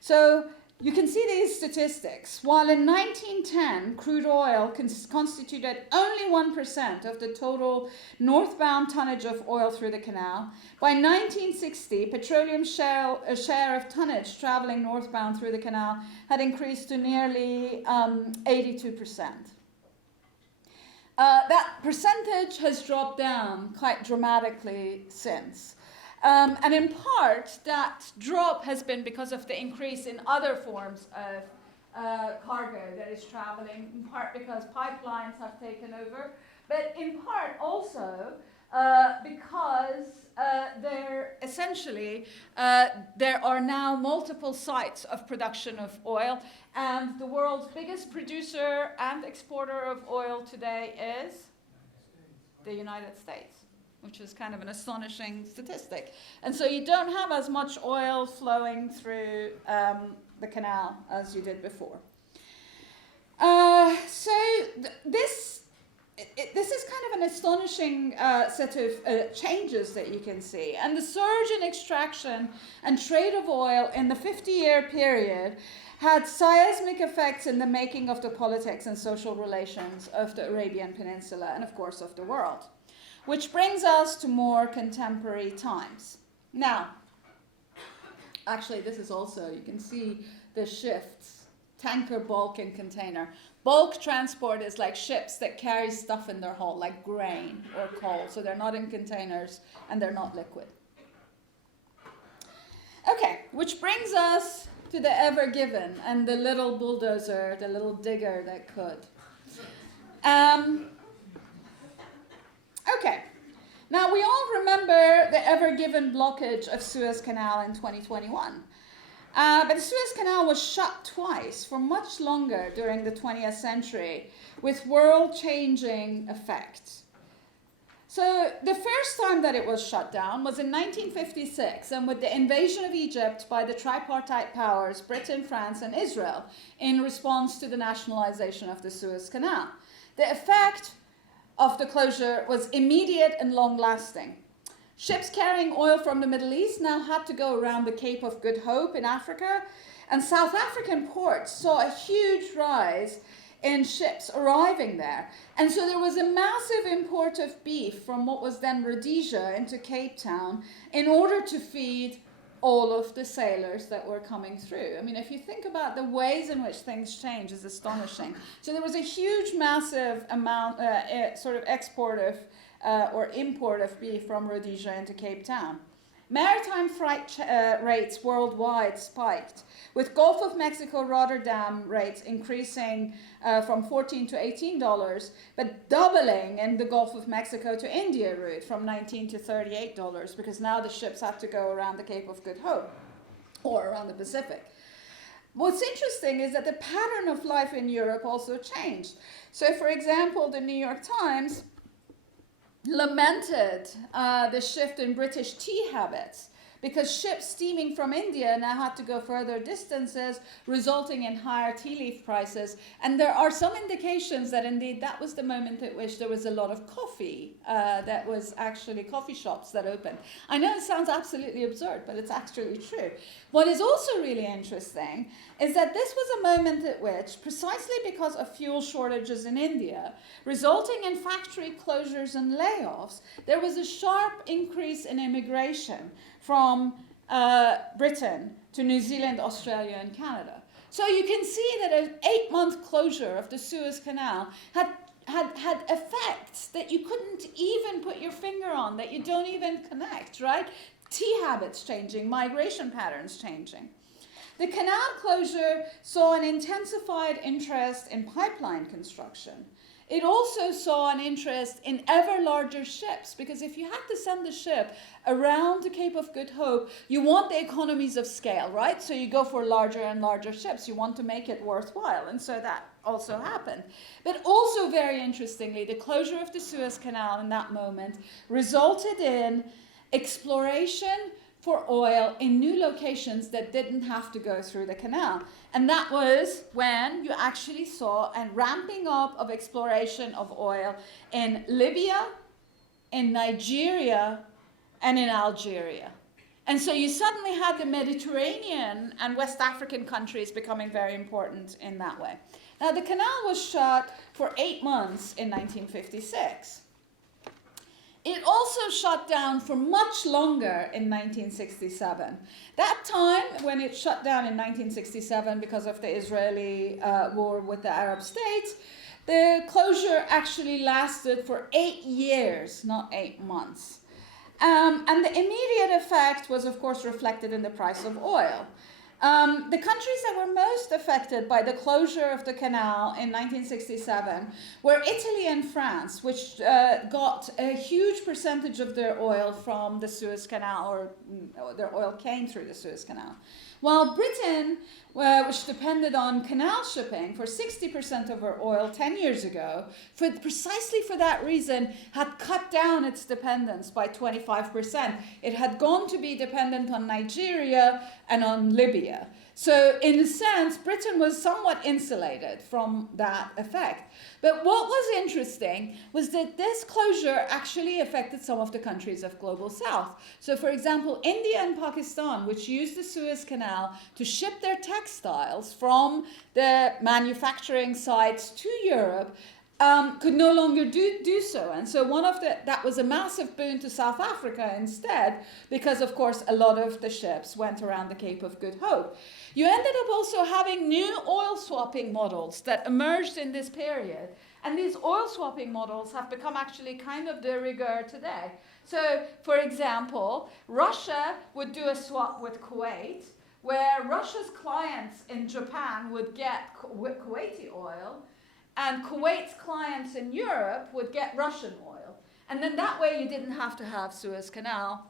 So you can see these statistics. While in 1910, crude oil constituted only 1% of the total northbound tonnage of oil through the canal, by 1960, petroleum's share of tonnage traveling northbound through the canal had increased to nearly 82%. That percentage has dropped down quite dramatically since. And in part, that drop has been because of the increase in other forms of cargo that is traveling, in part because pipelines have taken over, but in part also because there are now multiple sites of production of oil, and the world's biggest producer and exporter of oil today is the United States, which is kind of an astonishing statistic. And so you don't have as much oil flowing through the canal as you did before. This is kind of an astonishing set of changes that you can see. And the surge in extraction and trade of oil in the 50-year period had seismic effects in the making of the politics and social relations of the Arabian Peninsula and, of course, of the world. Which brings us to more contemporary times. Now, actually, this is also, you can see the shifts, tanker, bulk, and container. Bulk transport is like ships that carry stuff in their hull, like grain or coal. So they're not in containers and they're not liquid. Okay, which brings us to the Ever Given and the little bulldozer, the little digger that could. Okay, now we all remember the Ever Given blockage of Suez Canal in 2021. But the Suez Canal was shut twice for much longer during the 20th century with world-changing effects. So the first time that it was shut down was in 1956, and with the invasion of Egypt by the tripartite powers, Britain, France, and Israel, in response to the nationalization of the Suez Canal. The effect of the closure was immediate and long-lasting. Ships carrying oil from the Middle East now had to go around the Cape of Good Hope in Africa, and South African ports saw a huge rise in ships arriving there. And so there was a massive import of beef from what was then Rhodesia into Cape Town in order to feed all of the sailors that were coming through. I mean, if you think about the ways in which things change, is astonishing. So there was a huge, massive amount, sort of export of or import of beef from Rhodesia into Cape Town. Maritime freight rates worldwide spiked, with Gulf of Mexico Rotterdam rates increasing from $14 to $18, but doubling in the Gulf of Mexico to India route from $19 to $38, because now the ships have to go around the Cape of Good Hope or around the Pacific. What's interesting is that the pattern of life in Europe also changed. So, for example, the New York Times lamented the shift in British tea habits because ships steaming from India now had to go further distances, resulting in higher tea leaf prices. And there are some indications that indeed that was the moment at which there was a lot of coffee, that was actually coffee shops that opened. I know it sounds absolutely absurd, but it's actually true. What is also really interesting is that this was a moment at which, precisely because of fuel shortages in India, resulting in factory closures and layoffs, there was a sharp increase in immigration from Britain to New Zealand, Australia, and Canada. So you can see that an 8-month closure of the Suez Canal had effects that you couldn't even put your finger on, that you don't even connect, right? Tea habits changing, migration patterns changing. The canal closure saw an intensified interest in pipeline construction. It also saw an interest in ever larger ships, because if you had to send a ship around the Cape of Good Hope, you want the economies of scale, right? So you go for larger and larger ships. You want to make it worthwhile, and so that also happened. But also, very interestingly, the closure of the Suez Canal in that moment resulted in exploration for oil in new locations that didn't have to go through the canal. And that was when you actually saw a ramping up of exploration of oil in Libya, in Nigeria, and in Algeria. And so you suddenly had the Mediterranean and West African countries becoming very important in that way. Now, the canal was shut for 8 months in 1956. It also shut down for much longer in 1967. That time, when it shut down in 1967 because of the Israeli war with the Arab states, the closure actually lasted for 8 years, not 8 months. And the immediate effect was, of course, reflected in the price of oil. The countries that were most affected by the closure of the canal in 1967 were Italy and France, which got a huge percentage of their oil from the Suez Canal, or their oil came through the Suez Canal. While Britain, which depended on canal shipping for 60% of our oil 10 years ago, precisely for that reason, had cut down its dependence by 25%. It had gone to be dependent on Nigeria and on Libya. So in a sense, Britain was somewhat insulated from that effect. But what was interesting was that this closure actually affected some of the countries of Global South. So for example, India and Pakistan, which used the Suez Canal to ship their textiles from the manufacturing sites to Europe, could no longer do so. And so that was a massive boon to South Africa instead, because of course a lot of the ships went around the Cape of Good Hope. You ended up also having new oil swapping models that emerged in this period. And these oil swapping models have become actually kind of de rigueur today. So, for example, Russia would do a swap with Kuwait, where Russia's clients in Japan would get Kuwaiti oil, and Kuwait's clients in Europe would get Russian oil. And then that way you didn't have to have Suez Canal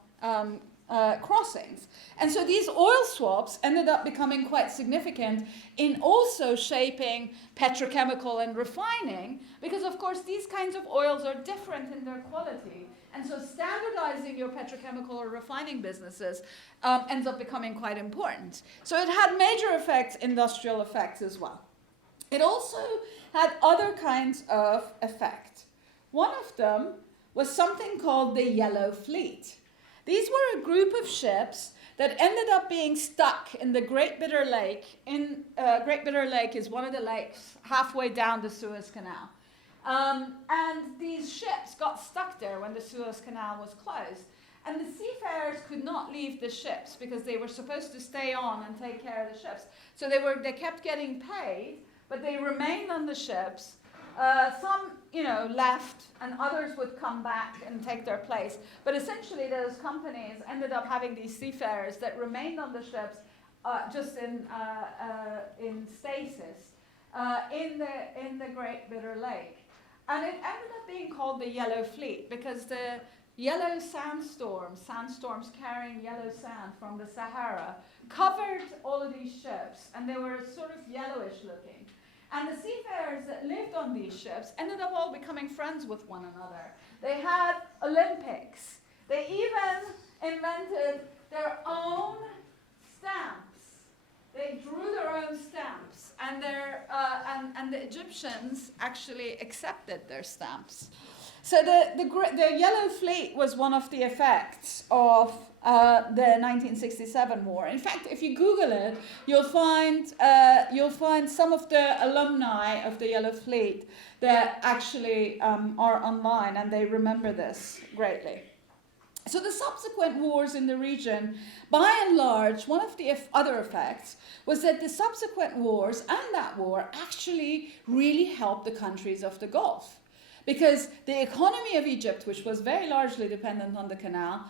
crossings. And so these oil swaps ended up becoming quite significant in also shaping petrochemical and refining, because of course these kinds of oils are different in their quality. And so standardizing your petrochemical or refining businesses ends up becoming quite important. So it had major effects, industrial effects as well. It also had other kinds of effect. One of them was something called the Yellow Fleet. These were a group of ships that ended up being stuck in the Great Bitter Lake. Great Bitter Lake is one of the lakes halfway down the Suez Canal. And these ships got stuck there when the Suez Canal was closed. And the seafarers could not leave the ships because they were supposed to stay on and take care of the ships. So they kept getting paid, but they remained on the ships. Some, left, and others would come back and take their place. But essentially, those companies ended up having these seafarers that remained on the ships, just in stasis, in the Great Bitter Lake, and it ended up being called the Yellow Fleet because the yellow sandstorms carrying yellow sand from the Sahara, covered all of these ships, and they were sort of yellowish looking. And the seafarers that lived on these ships ended up all becoming friends with one another. They had Olympics. They even invented their own stamps. They drew their own stamps, and the Egyptians actually accepted their stamps. So the Yellow Fleet was one of the effects of the 1967 war. In fact, if you Google it, you'll find some of the alumni of the Yellow Fleet that actually are online, and they remember this greatly. So the subsequent wars in the region, by and large, one of the other effects was that the subsequent wars and that war actually really helped the countries of the Gulf. Because the economy of Egypt, which was very largely dependent on the canal,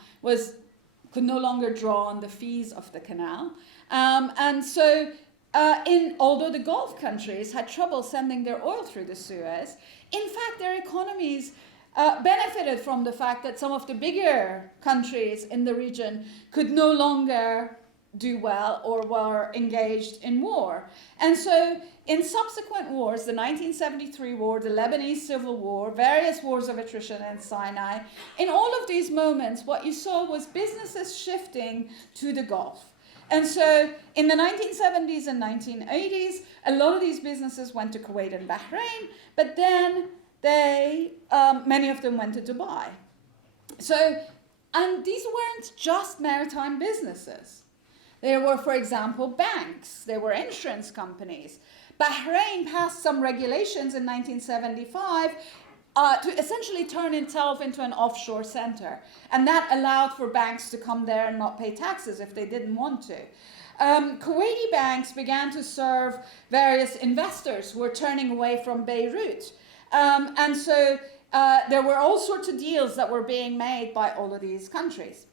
could no longer draw on the fees of the canal. Although the Gulf countries had trouble sending their oil through the Suez, in fact, their economies benefited from the fact that some of the bigger countries in the region could no longer do well or were engaged in war. And so in subsequent wars, the 1973 war, the Lebanese Civil War, various wars of attrition in Sinai, in all of these moments, what you saw was businesses shifting to the Gulf. And so in the 1970s and 1980s, a lot of these businesses went to Kuwait and Bahrain, but then many of them went to Dubai. And these weren't just maritime businesses. There were, for example, banks. There were insurance companies. Bahrain passed some regulations in 1975 to essentially turn itself into an offshore center. And that allowed for banks to come there and not pay taxes if they didn't want to. Kuwaiti banks began to serve various investors who were turning away from Beirut. And so there were all sorts of deals that were being made by all of these countries.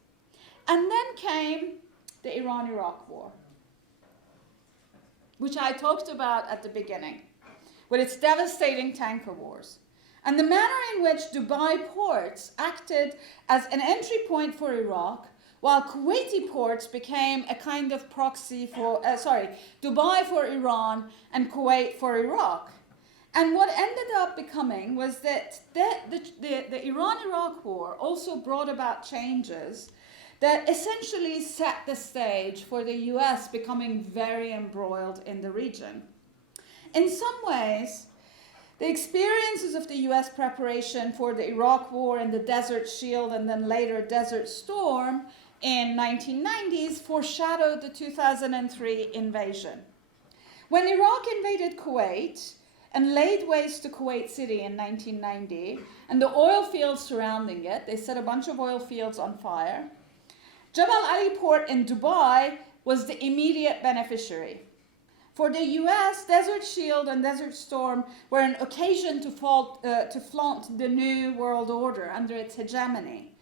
And then came the Iran-Iraq war. which I talked about at the beginning, with its devastating tanker wars, and the manner in which Dubai ports acted as an entry point for Iraq, while Kuwaiti ports became a kind of proxy for, Dubai for Iran and Kuwait for Iraq. And what ended up becoming was that the Iran-Iraq war also brought about changes that essentially set the stage for the US becoming very embroiled in the region. In some ways, the experiences of the US preparation for the Iraq War and the Desert Shield and then later Desert Storm in 1990s foreshadowed the 2003 invasion. When Iraq invaded Kuwait and laid waste to Kuwait City in 1990 and the oil fields surrounding it, they set a bunch of oil fields on fire, Jebel Ali port in Dubai was the immediate beneficiary. For the US, Desert Shield and Desert Storm were an occasion to flaunt the new world order under its hegemony.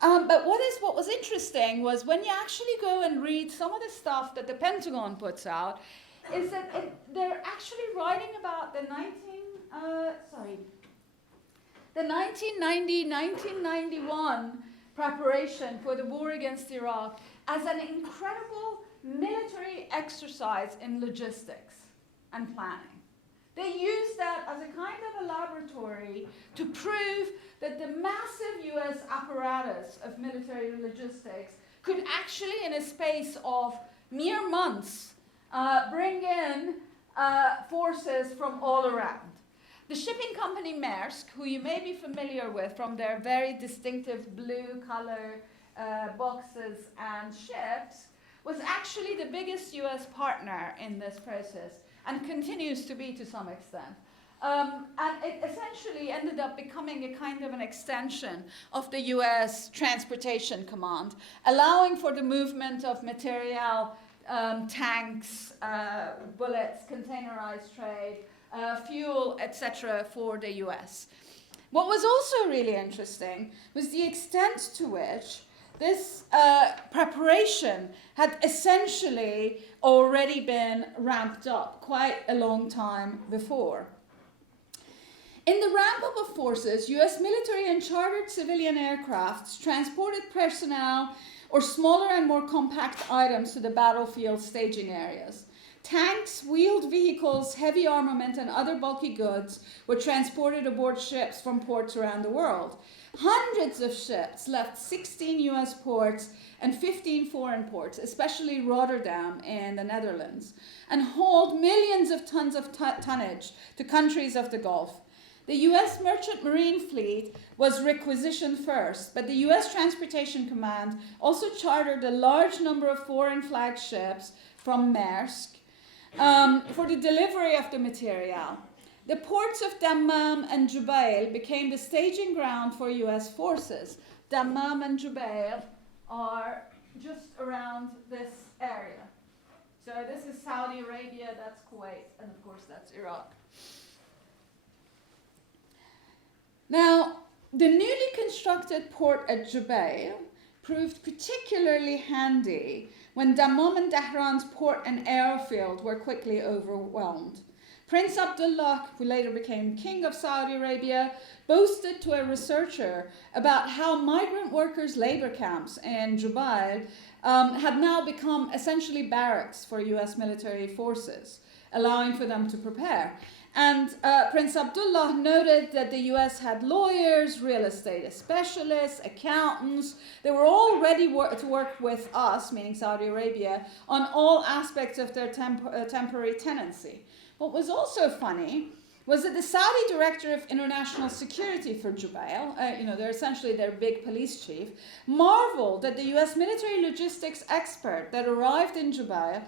But what was interesting was when you actually go and read some of the stuff that the Pentagon puts out, is that they're actually writing about the 1990-1991 preparation for the war against Iraq as an incredible military exercise in logistics and planning. They used that as a kind of a laboratory to prove that the massive US apparatus of military logistics could actually, in a space of mere months, bring in forces from all around. The shipping company Maersk, who you may be familiar with from their very distinctive blue color boxes and ships, was actually the biggest US partner in this process and continues to be to some extent. And it essentially ended up becoming a kind of an extension of the US Transportation Command, allowing for the movement of material, tanks, bullets, containerized trade, fuel, etc. for the US. What was also really interesting was the extent to which this preparation had essentially already been ramped up quite a long time before. In the ramp-up of forces, US military and chartered civilian aircrafts transported personnel or smaller and more compact items to the battlefield staging areas. Tanks, wheeled vehicles, heavy armament, and other bulky goods were transported aboard ships from ports around the world. Hundreds of ships left 16 US ports and 15 foreign ports, especially Rotterdam in the Netherlands, and hauled millions of tons of tonnage to countries of the Gulf. The US Merchant Marine Fleet was requisitioned first, but the US Transportation Command also chartered a large number of foreign flag ships from Maersk for the delivery of the material. The ports of Dammam and Jubail became the staging ground for US forces. Dammam and Jubail are just around this area. So this is Saudi Arabia, that's Kuwait, and of course that's Iraq. Now, the newly constructed port at Jubail proved particularly handy when Dammam and Tehran's port and airfield were quickly overwhelmed. Prince Abdullah, who later became king of Saudi Arabia, boasted to a researcher about how migrant workers' labor camps in Jubail had now become essentially barracks for US military forces, allowing for them to prepare. And Prince Abdullah noted that the US had lawyers, real estate specialists, accountants. They were all ready to work with us, meaning Saudi Arabia, on all aspects of their temporary tenancy. What was also funny was that the Saudi Director of International Security for Jubail, they're essentially their big police chief, marveled that the US military logistics expert that arrived in Jubail,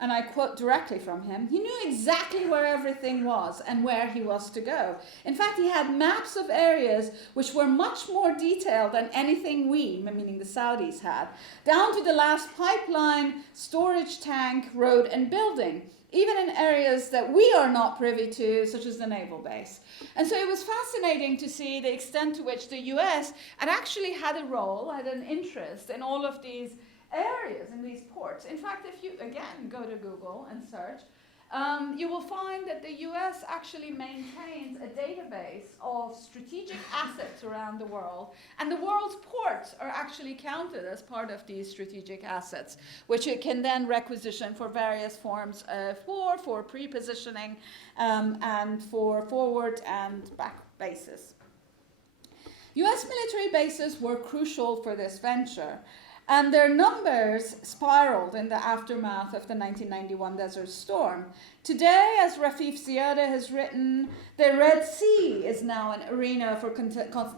and I quote directly from him, he knew exactly where everything was and where he was to go. In fact, he had maps of areas which were much more detailed than anything we, meaning the Saudis, had, down to the last pipeline, storage tank, road, and building, even in areas that we are not privy to, such as the naval base. And so it was fascinating to see the extent to which the US had actually had a role, had an interest in all of these areas, in these ports. In fact, if you, again, go to Google and search, you will find that the US actually maintains a database of strategic assets around the world, and the world's ports are actually counted as part of these strategic assets, which it can then requisition for various forms of war, for pre-positioning, and for forward and back bases. US military bases were crucial for this venture, and their numbers spiraled in the aftermath of the 1991 Desert Storm. Today, as Rafif Ziada has written, the Red Sea is now an arena for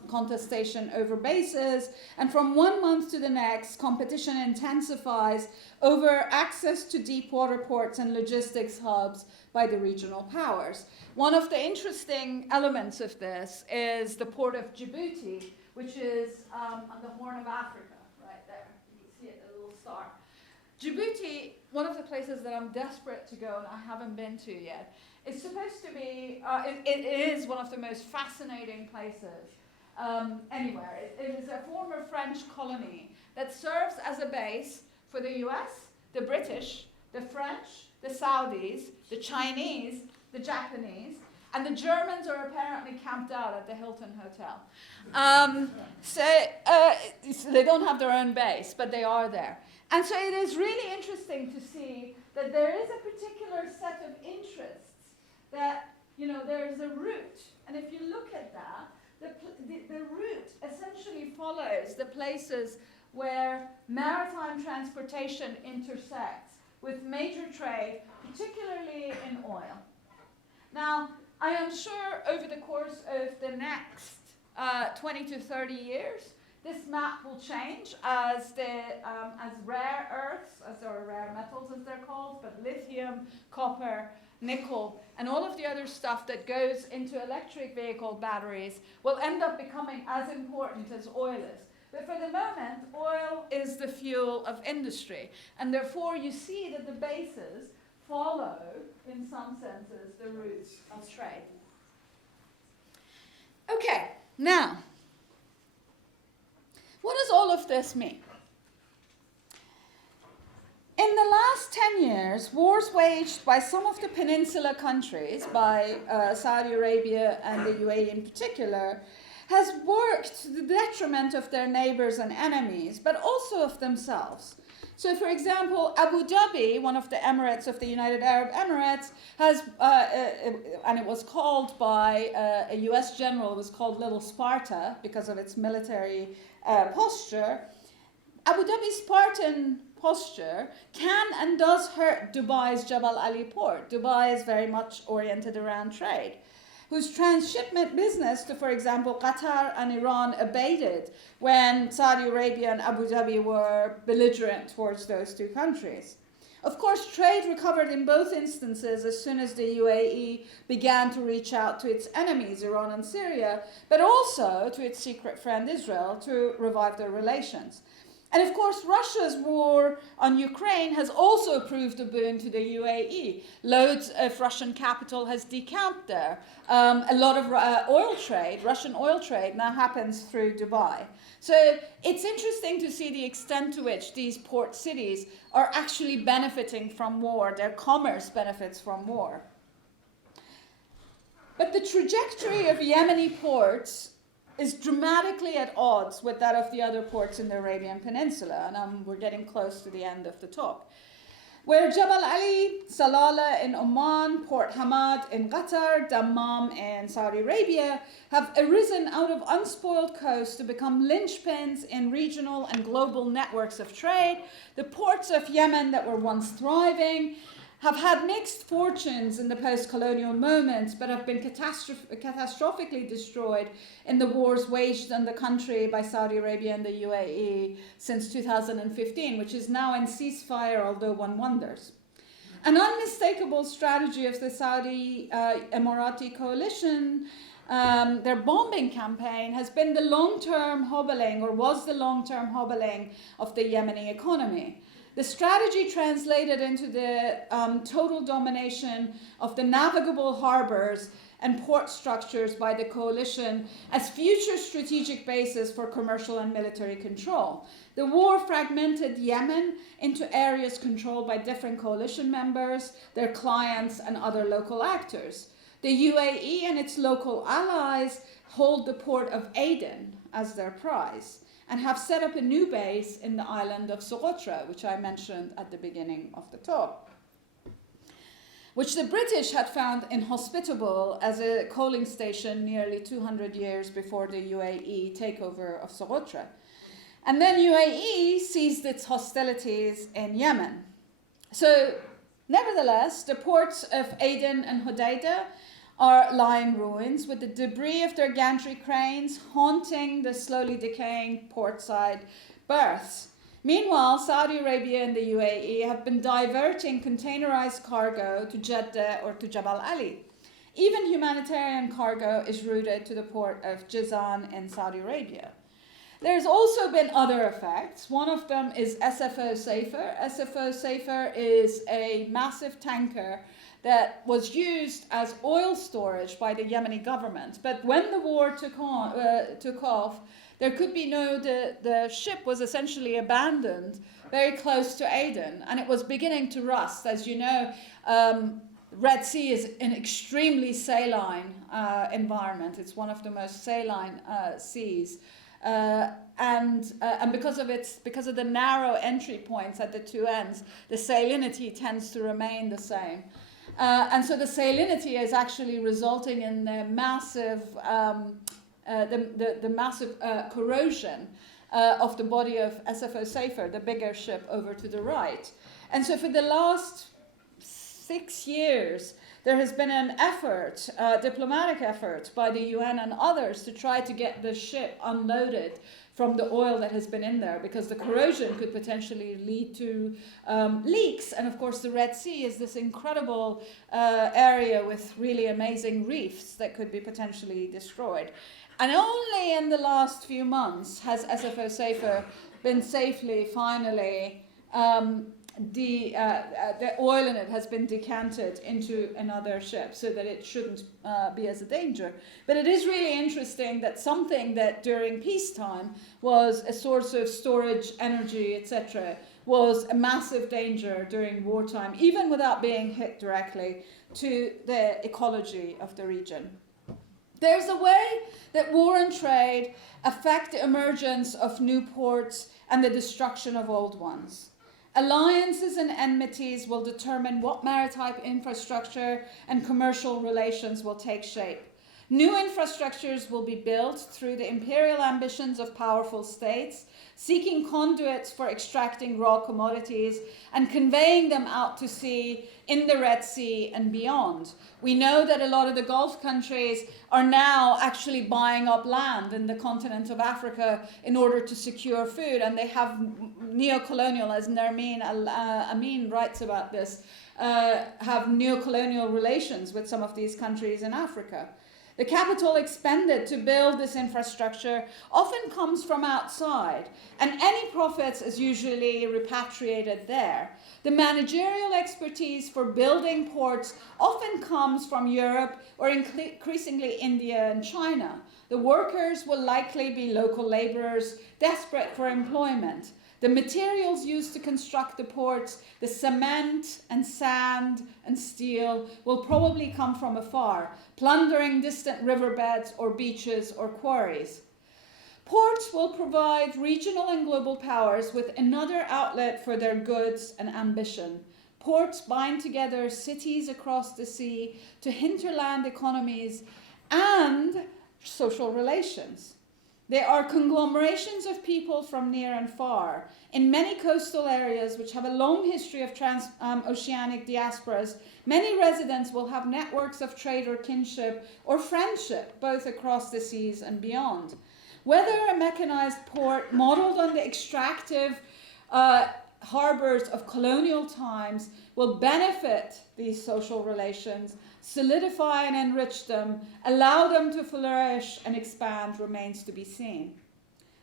contestation over bases, and from one month to the next, competition intensifies over access to deep water ports and logistics hubs by the regional powers. One of the interesting elements of this is the port of Djibouti, which is on the Horn of Africa. Star. Djibouti, one of the places that I'm desperate to go and I haven't been to yet, is supposed to be, it is one of the most fascinating places anywhere. It is a former French colony that serves as a base for the US, the British, the French, the Saudis, the Chinese, the Japanese, and the Germans are apparently camped out at the Hilton Hotel. So they don't have their own base, but they are there. And so it is really interesting to see that there is a particular set of interests that, there is a route. And if you look at that, the route essentially follows the places where maritime transportation intersects with major trade, particularly in oil. Now, I am sure over the course of the next 20 to 30 years, this map will change as rare earths, or rare metals as they're called, but lithium, copper, nickel, and all of the other stuff that goes into electric vehicle batteries will end up becoming as important as oil is. But for the moment, oil is the fuel of industry, and therefore you see that the bases follow, in some senses, the routes of trade. Okay, now, what does all of this mean? In the last 10 years, wars waged by some of the Peninsula countries, by Saudi Arabia and the UAE in particular, has worked to the detriment of their neighbors and enemies, but also of themselves. So, for example, Abu Dhabi, one of the emirates of the United Arab Emirates, has, and it was called by a US general, it was called Little Sparta because of its military posture. Abu Dhabi's Spartan posture can and does hurt Dubai's Jebel Ali port. Dubai is very much oriented around trade, whose transshipment business to, for example, Qatar and Iran abated when Saudi Arabia and Abu Dhabi were belligerent towards those two countries. Of course, trade recovered in both instances as soon as the UAE began to reach out to its enemies, Iran and Syria, but also to its secret friend Israel to revive their relations. And of course, Russia's war on Ukraine has also proved a boon to the UAE. Loads of Russian capital has decamped there. A lot of Russian oil trade now happens through Dubai. So it's interesting to see the extent to which these port cities are actually benefiting from war. Their commerce benefits from war. But the trajectory of Yemeni ports is dramatically at odds with that of the other ports in the Arabian Peninsula, and we're getting close to the end of the talk. Where Jebel Ali, Salalah in Oman, Port Hamad in Qatar, Dammam in Saudi Arabia have arisen out of unspoiled coasts to become linchpins in regional and global networks of trade, the ports of Yemen that were once thriving have had mixed fortunes in the post-colonial moment, but have been catastrophically destroyed in the wars waged on the country by Saudi Arabia and the UAE since 2015, which is now in ceasefire, although one wonders. An unmistakable strategy of the Saudi Emirati coalition, their bombing campaign, has been the long-term hobbling, or was the long-term hobbling of the Yemeni economy. The strategy translated into the total domination of the navigable harbors and port structures by the coalition as future strategic bases for commercial and military control. The war fragmented Yemen into areas controlled by different coalition members, their clients, and other local actors. The UAE and its local allies hold the port of Aden as their prize and have set up a new base in the island of Socotra, which I mentioned at the beginning of the talk, which the British had found inhospitable as a coaling station nearly 200 years before the UAE takeover of Socotra. And then UAE ceased its hostilities in Yemen. So, nevertheless, the ports of Aden and Hodeidah are lying ruins with the debris of their gantry cranes haunting the slowly decaying portside berths. Meanwhile, Saudi Arabia and the UAE have been diverting containerized cargo to Jeddah or to Jabal Ali. Even humanitarian cargo is routed to the port of Jizan in Saudi Arabia. There's also been other effects. One of them is SFO Schaehrer. SFO Schaehrer is a massive tanker that was used as oil storage by the Yemeni government. But when the war took off, there could be the ship was essentially abandoned very close to Aden, and it was beginning to rust. As you know, Red Sea is an extremely saline environment. It's one of the most saline seas. And because of the narrow entry points at the two ends, the salinity tends to remain the same. And so the salinity is actually resulting in the massive corrosion of the body of SFO Schaehrer, the bigger ship over to the right. And so for the last 6 years, there has been an effort, diplomatic effort by the UN and others to try to get the ship unloaded from the oil that has been in there, because the corrosion could potentially lead to leaks. And of course, the Red Sea is this incredible area with really amazing reefs that could be potentially destroyed. And only in the last few months has SFO Schaehrer been safely, finally, the oil in it has been decanted into another ship so that it shouldn't be as a danger. But it is really interesting that something that during peacetime was a source of storage, energy, etc., was a massive danger during wartime, even without being hit directly to the ecology of the region. There's a way that war and trade affect the emergence of new ports and the destruction of old ones. Alliances and enmities will determine what maritime infrastructure and commercial relations will take shape. New infrastructures will be built through the imperial ambitions of powerful states, seeking conduits for extracting raw commodities and conveying them out to sea in the Red Sea and beyond. We know that a lot of the Gulf countries are now actually buying up land in the continent of Africa in order to secure food, and they have neocolonial, as Nermeen Amin writes about this, have neocolonial relations with some of these countries in Africa. The capital expended to build this infrastructure often comes from outside, and any profits is usually repatriated there. The managerial expertise for building ports often comes from Europe or increasingly India and China. The workers will likely be local laborers desperate for employment. The materials used to construct the ports, the cement and sand and steel, will probably come from afar, plundering distant riverbeds or beaches or quarries. Ports will provide regional and global powers with another outlet for their goods and ambition. Ports bind together cities across the sea to hinterland economies and social relations. They are conglomerations of people from near and far. In many coastal areas which have a long history of transoceanic diasporas, many residents will have networks of trade or kinship or friendship, both across the seas and beyond. Whether a mechanized port modeled on the extractive harbors of colonial times will benefit these social relations, solidify and enrich them, allow them to flourish and expand remains to be seen.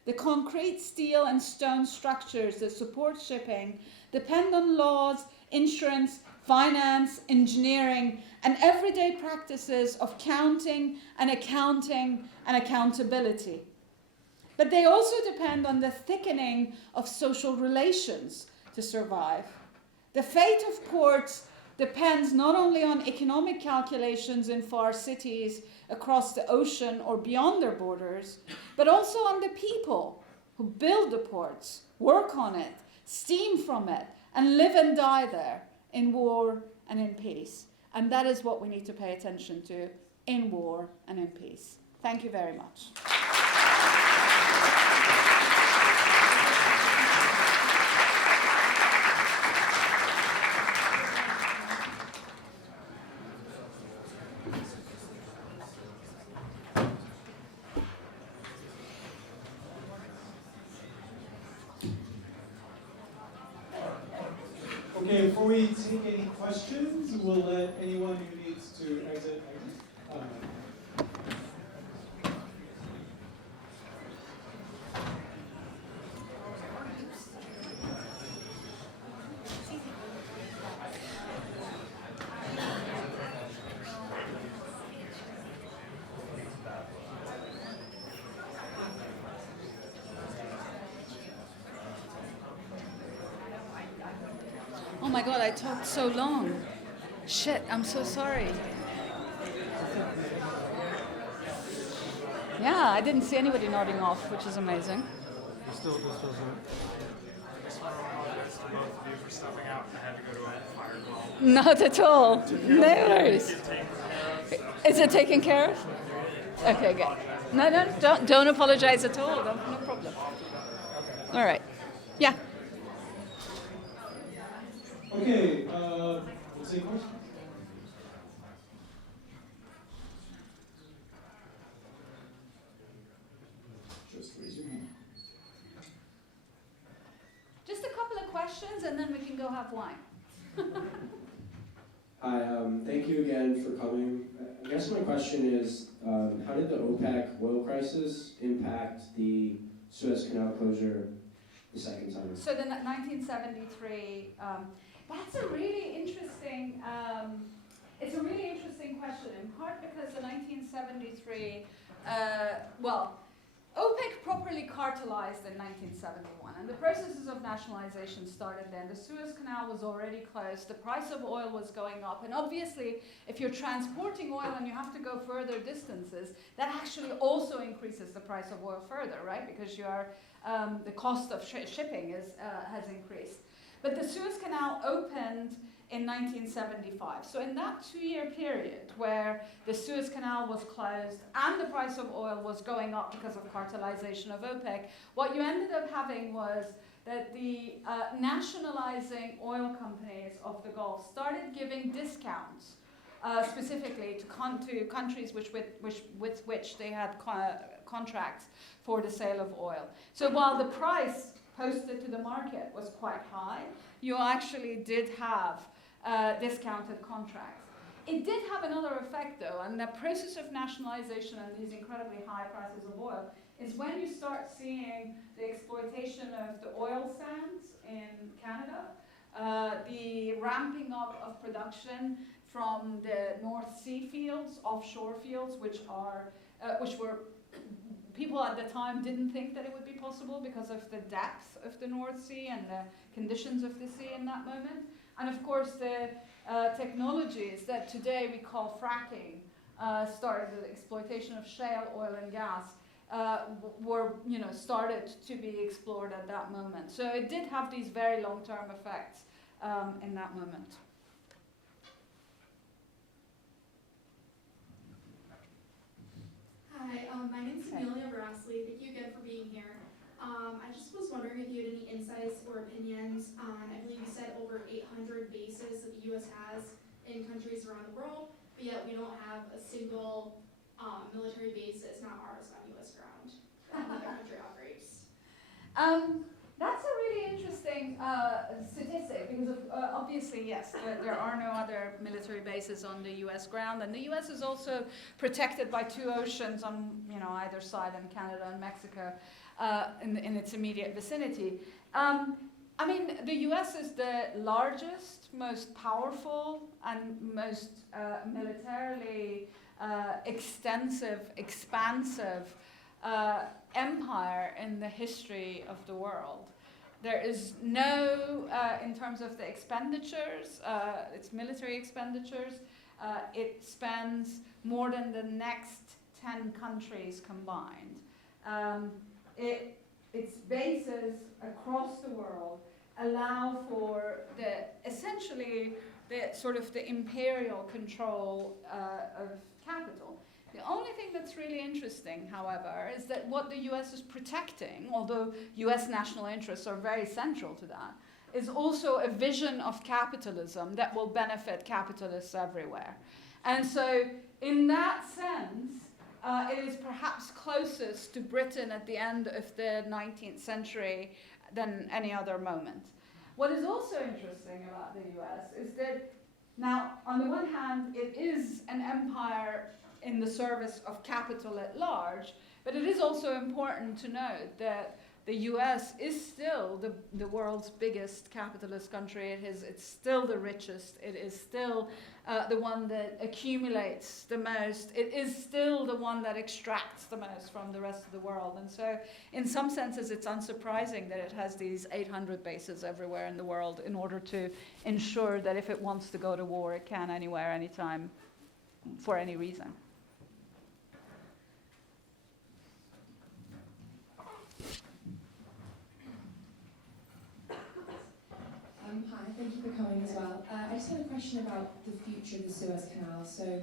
The concrete, steel and stone structures that support shipping depend on laws, insurance, finance, engineering, and everyday practices of counting and accounting and accountability. But they also depend on the thickening of social relations to survive. The fate of ports depends not only on economic calculations in far cities across the ocean or beyond their borders, but also on the people who build the ports, work on it, steam from it, and live and die there in war and in peace. And that is what we need to pay attention to in war and in peace. Thank you very much. Okay, before we take any questions, we'll let anyone who needs to exit. Oh my God, I talked so long. Shit, I'm so sorry. Yeah, I didn't see anybody nodding off, which is amazing. This was I just want to apologize to both of you for stepping out. I had to go to a fire call. Not at all. No worries. Get taken care of, so Is it taken care of? Okay, good. No, don't apologize at all. No problem. All right. Yeah. Okay, let's take questions. Just raise your hand. Just a couple of questions, and then we can go have wine. Hi, thank you again for coming. I guess my question is, how did the OPEC oil crisis impact the Suez Canal closure the second time? So the 1973, that's a really interesting, it's a really interesting question, in part because the 1973, OPEC properly cartelized in 1971, and the processes of nationalization started then. The Suez Canal was already closed, the price of oil was going up, and obviously if you're transporting oil and you have to go further distances, that actually also increases the price of oil further, right? Because the cost of shipping has increased. But the Suez Canal opened in 1975. So in that 2-year period where the Suez Canal was closed and the price of oil was going up because of cartelization of OPEC, what you ended up having was that the nationalizing oil companies of the Gulf started giving discounts specifically to countries with which they had contracts for the sale of oil. So while the price posted to the market was quite high, you actually did have discounted contracts. It did have another effect though, and the process of nationalization and these incredibly high prices of oil is when you start seeing the exploitation of the oil sands in Canada, the ramping up of production from the North Sea fields, offshore fields, which were people at the time didn't think that it would be possible because of the depth of the North Sea and the conditions of the sea in that moment. And of course the technologies that today we call fracking started, the exploitation of shale oil and gas were started to be explored at that moment. So it did have these very long-term effects in that moment. Hi, my name's Amelia Brassley. Thank you again for being here. I just was wondering if you had any insights or opinions on, I believe you said over 800 bases that the U.S. has in countries around the world, but yet we don't have a single military base that's not ours on U.S. ground that another country operates. That's a really interesting statistic because obviously, yes, there are no other military bases on the U.S. ground, and the U.S. is also protected by 2 oceans on either side, in Canada and Mexico, in its immediate vicinity. I mean, the US is the largest, most powerful, and most militarily extensive, expansive empire in the history of the world. There is no, in terms of the expenditures, its military expenditures, it spends more than the next 10 countries combined. Its bases across the world allow for essentially the sort of the imperial control of capital. The only thing that's really interesting, however, is that what the US is protecting, although US national interests are very central to that, is also a vision of capitalism that will benefit capitalists everywhere. And so, in that sense, it is perhaps closest to Britain at the end of the 19th century than any other moment. What is also interesting about the US is that now, on the one hand, it is an empire in the service of capital at large, but it is also important to note that the US is still the world's biggest capitalist country. It's still the richest. It is still the one that accumulates the most. It is still the one that extracts the most from the rest of the world. And so, in some senses, it's unsurprising that it has these 800 bases everywhere in the world in order to ensure that if it wants to go to war, it can anywhere, anytime, for any reason. Hi, thank you for coming as well. I just had a question about the future of the Suez Canal. So,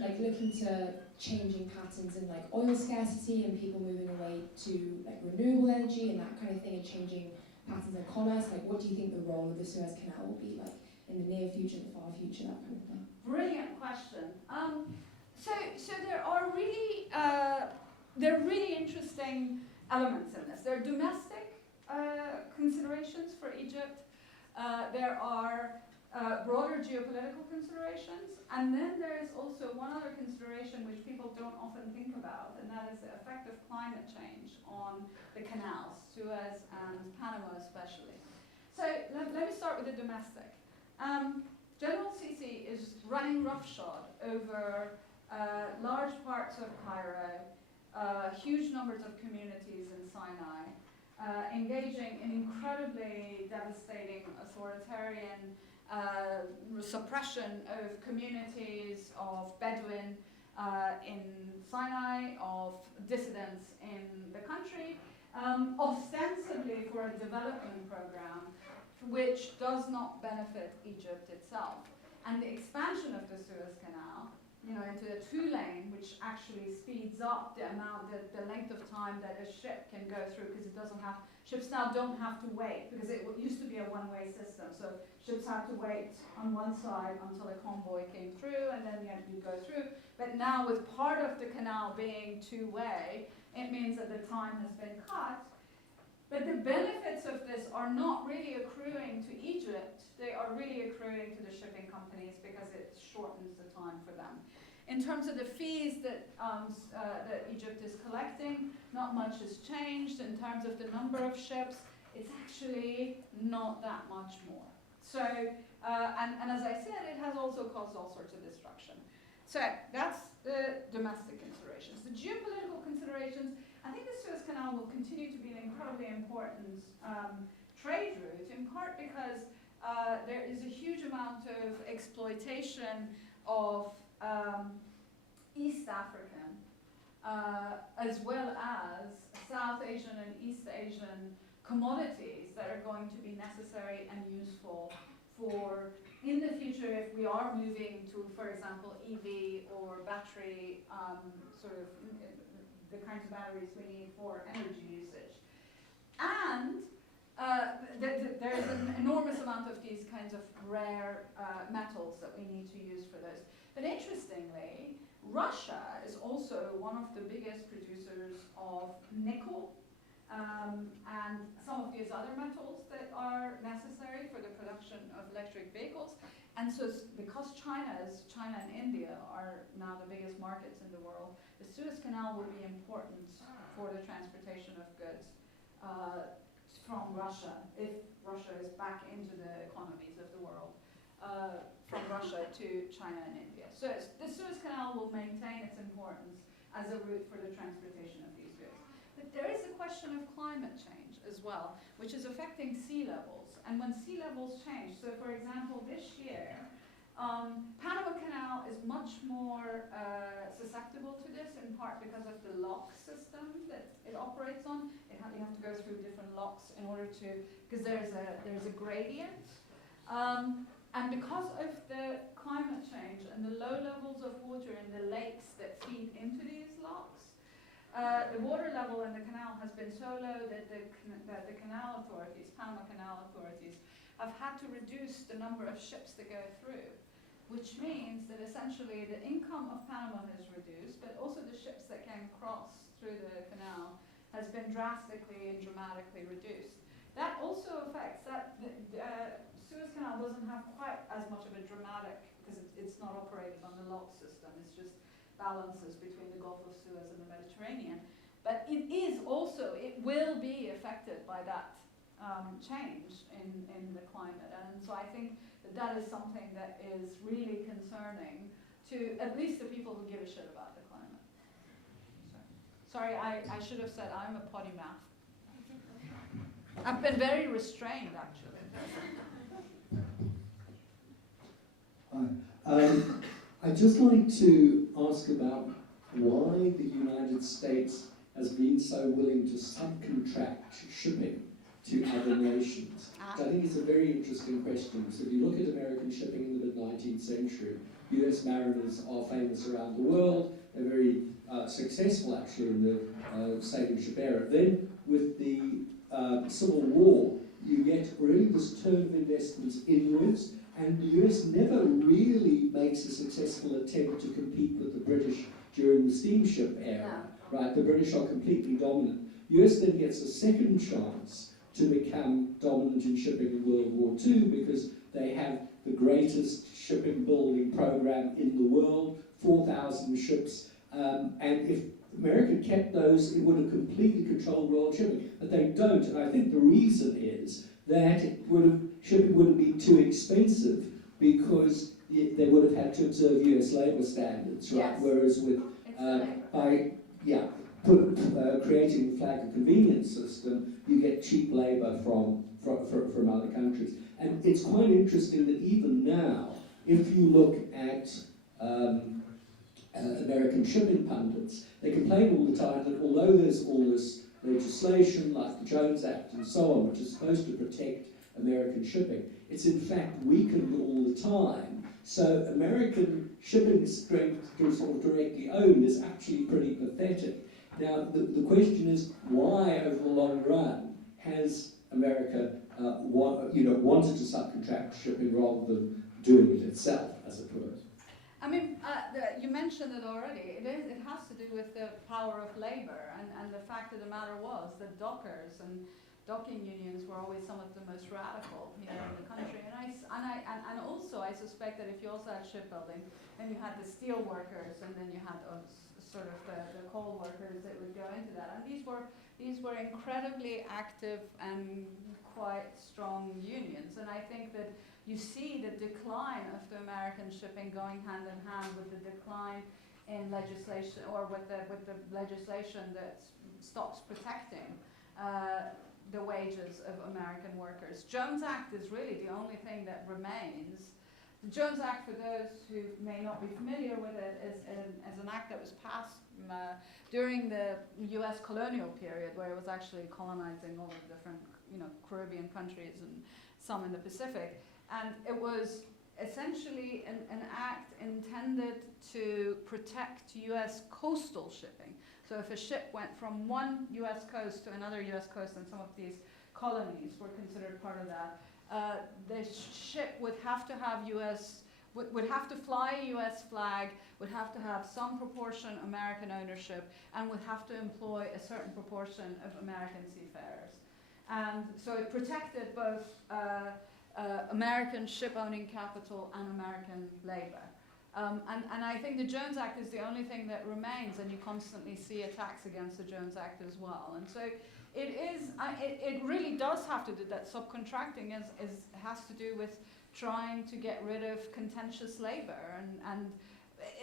like looking to changing patterns in like oil scarcity and people moving away to like renewable energy and that kind of thing, and changing patterns in commerce. Like, what do you think the role of the Suez Canal will be like in the near future, the far future, that kind of thing? Brilliant question. So there are really interesting elements in this. There are domestic considerations for Egypt. There are broader geopolitical considerations, and then there is also one other consideration which people don't often think about, and that is the effect of climate change on the canals, Suez and Panama especially. So let me start with the domestic. General Sisi is running roughshod over large parts of Cairo, huge numbers of communities in Sinai, engaging in incredibly devastating authoritarian suppression of communities of Bedouin in Sinai, of dissidents in the country, ostensibly for a development program which does not benefit Egypt itself. And the expansion of the Suez Canal, into a two-lane, which actually speeds up the length of time that a ship can go through, because ships now don't have to wait, because it used to be a one-way system. So ships had to wait on one side until a convoy came through, and then you go through. But now, with part of the canal being two-way, it means that the time has been cut. But the benefits of this are not really accruing to Egypt. They are really accruing to the shipping companies because it shortens the time for them. In terms of the fees that Egypt is collecting, not much has changed. In terms of the number of ships, it's actually not that much more. So, and as I said, it has also caused all sorts of destruction. So that's the domestic considerations. The geopolitical considerations, I think the Suez Canal will continue to be an incredibly important trade route, in part because there is a huge amount of exploitation of East African, as well as South Asian and East Asian commodities that are going to be necessary and useful for, in the future, if we are moving to, for example, EV or battery, the kinds of batteries we need for energy usage. And there is an enormous amount of these kinds of rare metals that we need to use for those. But interestingly, Russia is also one of the biggest producers of nickel and some of these other metals that are necessary for the production of electric vehicles. And so because China and India are now the biggest markets in the world, the Suez Canal will be important for the transportation of goods from Russia, if Russia is back into the economies of the world, from Russia to China and India. So the Suez Canal will maintain its importance as a route for the transportation of these goods. But there is a question of climate change as well, which is affecting sea levels. And when sea levels change, so for example, this year, Panama Canal is much more susceptible to this, in part because of the lock system that it operates on. You have to go through different locks in order to, because there's a gradient. And because of the climate change and the low levels of water in the lakes that feed into these locks, the water level in the canal has been so low that the canal authorities, Panama Canal authorities, have had to reduce the number of ships that go through, which means that essentially the income of Panama has reduced, but also the ships that can cross through the canal has been drastically and dramatically reduced. That also affects that Suez Canal doesn't have quite as much of a dramatic, because it's not operating on the lock system, it's just balances between the Gulf of Suez and the Mediterranean. But it is also, it will be affected by that change in the climate. And so I think that is something that is really concerning to at least the people who give a shit about the climate. Sorry, I should have said I'm a potty mouth. I've been very restrained, actually. Hi. I'd just like to ask about why the United States has been so willing to subcontract shipping to other nations. I think it's a very interesting question. So if you look at American shipping in the mid-19th century, US mariners are famous around the world. They're very successful, actually, in the sailing ship era. Then, with the Civil War, you get really this turn of investments inwards, and the US never really makes a successful attempt to compete with the British during the steamship era. Right? The British are completely dominant. The US then gets a second chance to become dominant in shipping in World War II because they have the greatest shipping building program in the world, 4,000 ships, and if America kept those, it would have completely controlled world shipping, but they don't, and I think the reason is that shipping would have been too expensive because they would have had to observe US labour standards, right? Yes. Whereas with creating the flag of convenience system, you get cheap labour from other countries. And it's quite interesting that even now, if you look at American shipping pundits, they complain all the time that although there's all this legislation like the Jones Act and so on, which is supposed to protect American shipping, it's in fact weakened all the time. So American shipping strength, sort of directly owned, is actually pretty pathetic. Now, the question is, why over the long run has America wanted to subcontract shipping rather than doing it itself, as it were? I mean, you mentioned it already. It has to do with the power of labor, and the fact of the matter was that dockers and docking unions were always some of the most radical here in the country. And also, I suspect that if you also had shipbuilding, then you had the steel workers, and then you had sort of the coal workers that would go into that. And these were incredibly active and quite strong unions. And I think that you see the decline of the American shipping going hand in hand with the decline in legislation, or with the legislation that stops protecting the wages of American workers. Jones Act is really the only thing that remains. The Jones Act, for those who may not be familiar with it, is an act that was passed during the U.S. colonial period, where it was actually colonizing all the different, Caribbean countries and some in the Pacific. And it was essentially an act intended to protect U.S. coastal shipping. So if a ship went from one U.S. coast to another U.S. coast, and some of these colonies were considered part of that, the ship would have to have would have to fly a U.S. flag, would have to have some proportion American ownership, and would have to employ a certain proportion of American seafarers. And so it protected both American ship owning capital and American labor. And I think the Jones Act is the only thing that remains, and you constantly see attacks against the Jones Act as well. And so it really does have to do that. Subcontracting has to do with trying to get rid of contentious labor, and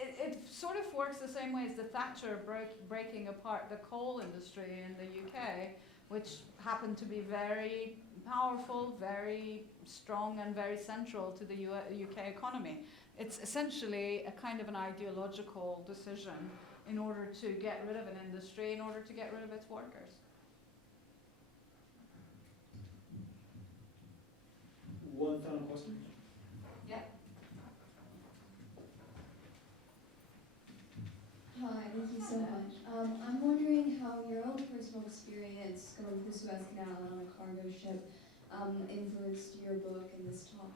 it sort of works the same way as the Thatcher breaking apart the coal industry in the UK, which happened to be very powerful, very strong, and very central to the UK economy. It's essentially a kind of an ideological decision in order to get rid of an industry, in order to get rid of its workers. One final question. Yeah. Hi, thank you so much. I'm wondering how your own personal experience going through the Suez Canal on a cargo ship influenced your book and this talk.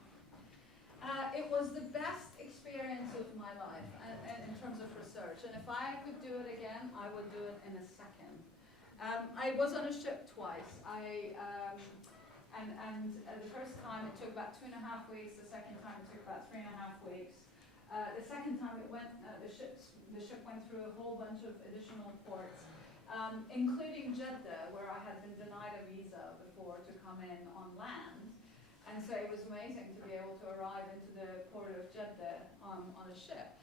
It was the best experience of my life in terms of research, and if I could do it again, I would do it in a second. I was on a ship twice. The first time it took about 2.5 weeks. The second time it took about 3.5 weeks. The second time it went, the ship went through a whole bunch of additional ports, including Jeddah, where I had been denied a visa before to come in on land. And so it was amazing to be able to arrive into the port of Jeddah on a ship.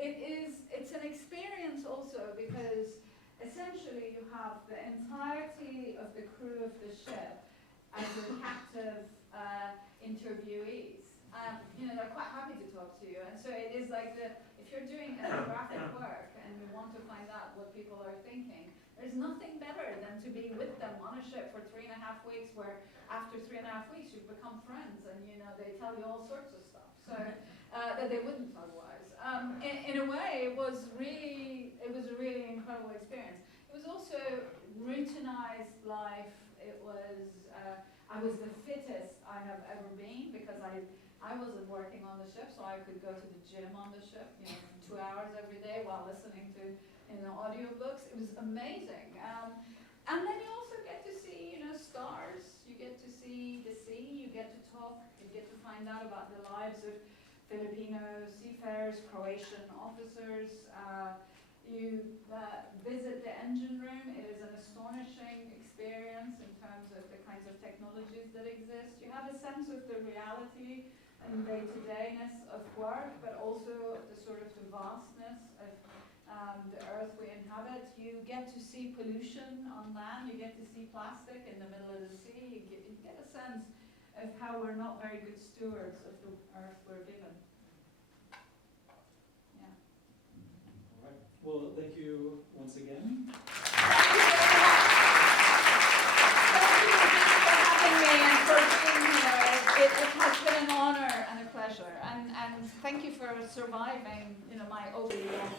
It's an experience also because essentially you have the entirety of the crew of the ship as the captive interviewees. They're quite happy to talk to you. And so it is like if you're doing ethnographic work and you want to find out what people are thinking, there's nothing better than to be with them on a ship for 3.5 weeks, where after 3.5 weeks you've become friends, and they tell you all sorts of stuff so that they wouldn't otherwise. In a way, it was a really incredible experience. It was also routinized life. It was I was the fittest I have ever been because I wasn't working on the ship, so I could go to the gym on the ship, 2 hours every day while listening to audiobooks. It was amazing. And then you also get to see, stars. You get to see the sea. You get to talk. You get to find out about the lives of Filipino seafarers, Croatian officers. You visit the engine room. It is an astonishing experience in terms of the kinds of technologies that exist. You have a sense of the reality and day-to-dayness of work, but also the sort of the vastness of the earth we inhabit. You get to see pollution on land. You get to see plastic in the middle of the sea. You get a sense of how we're not very good stewards of the earth we're given. Yeah. All right. Well, thank you once again. Thank you very much. Thank you for having me and for being here. It has been an honor and a pleasure. And thank you for surviving, my overly long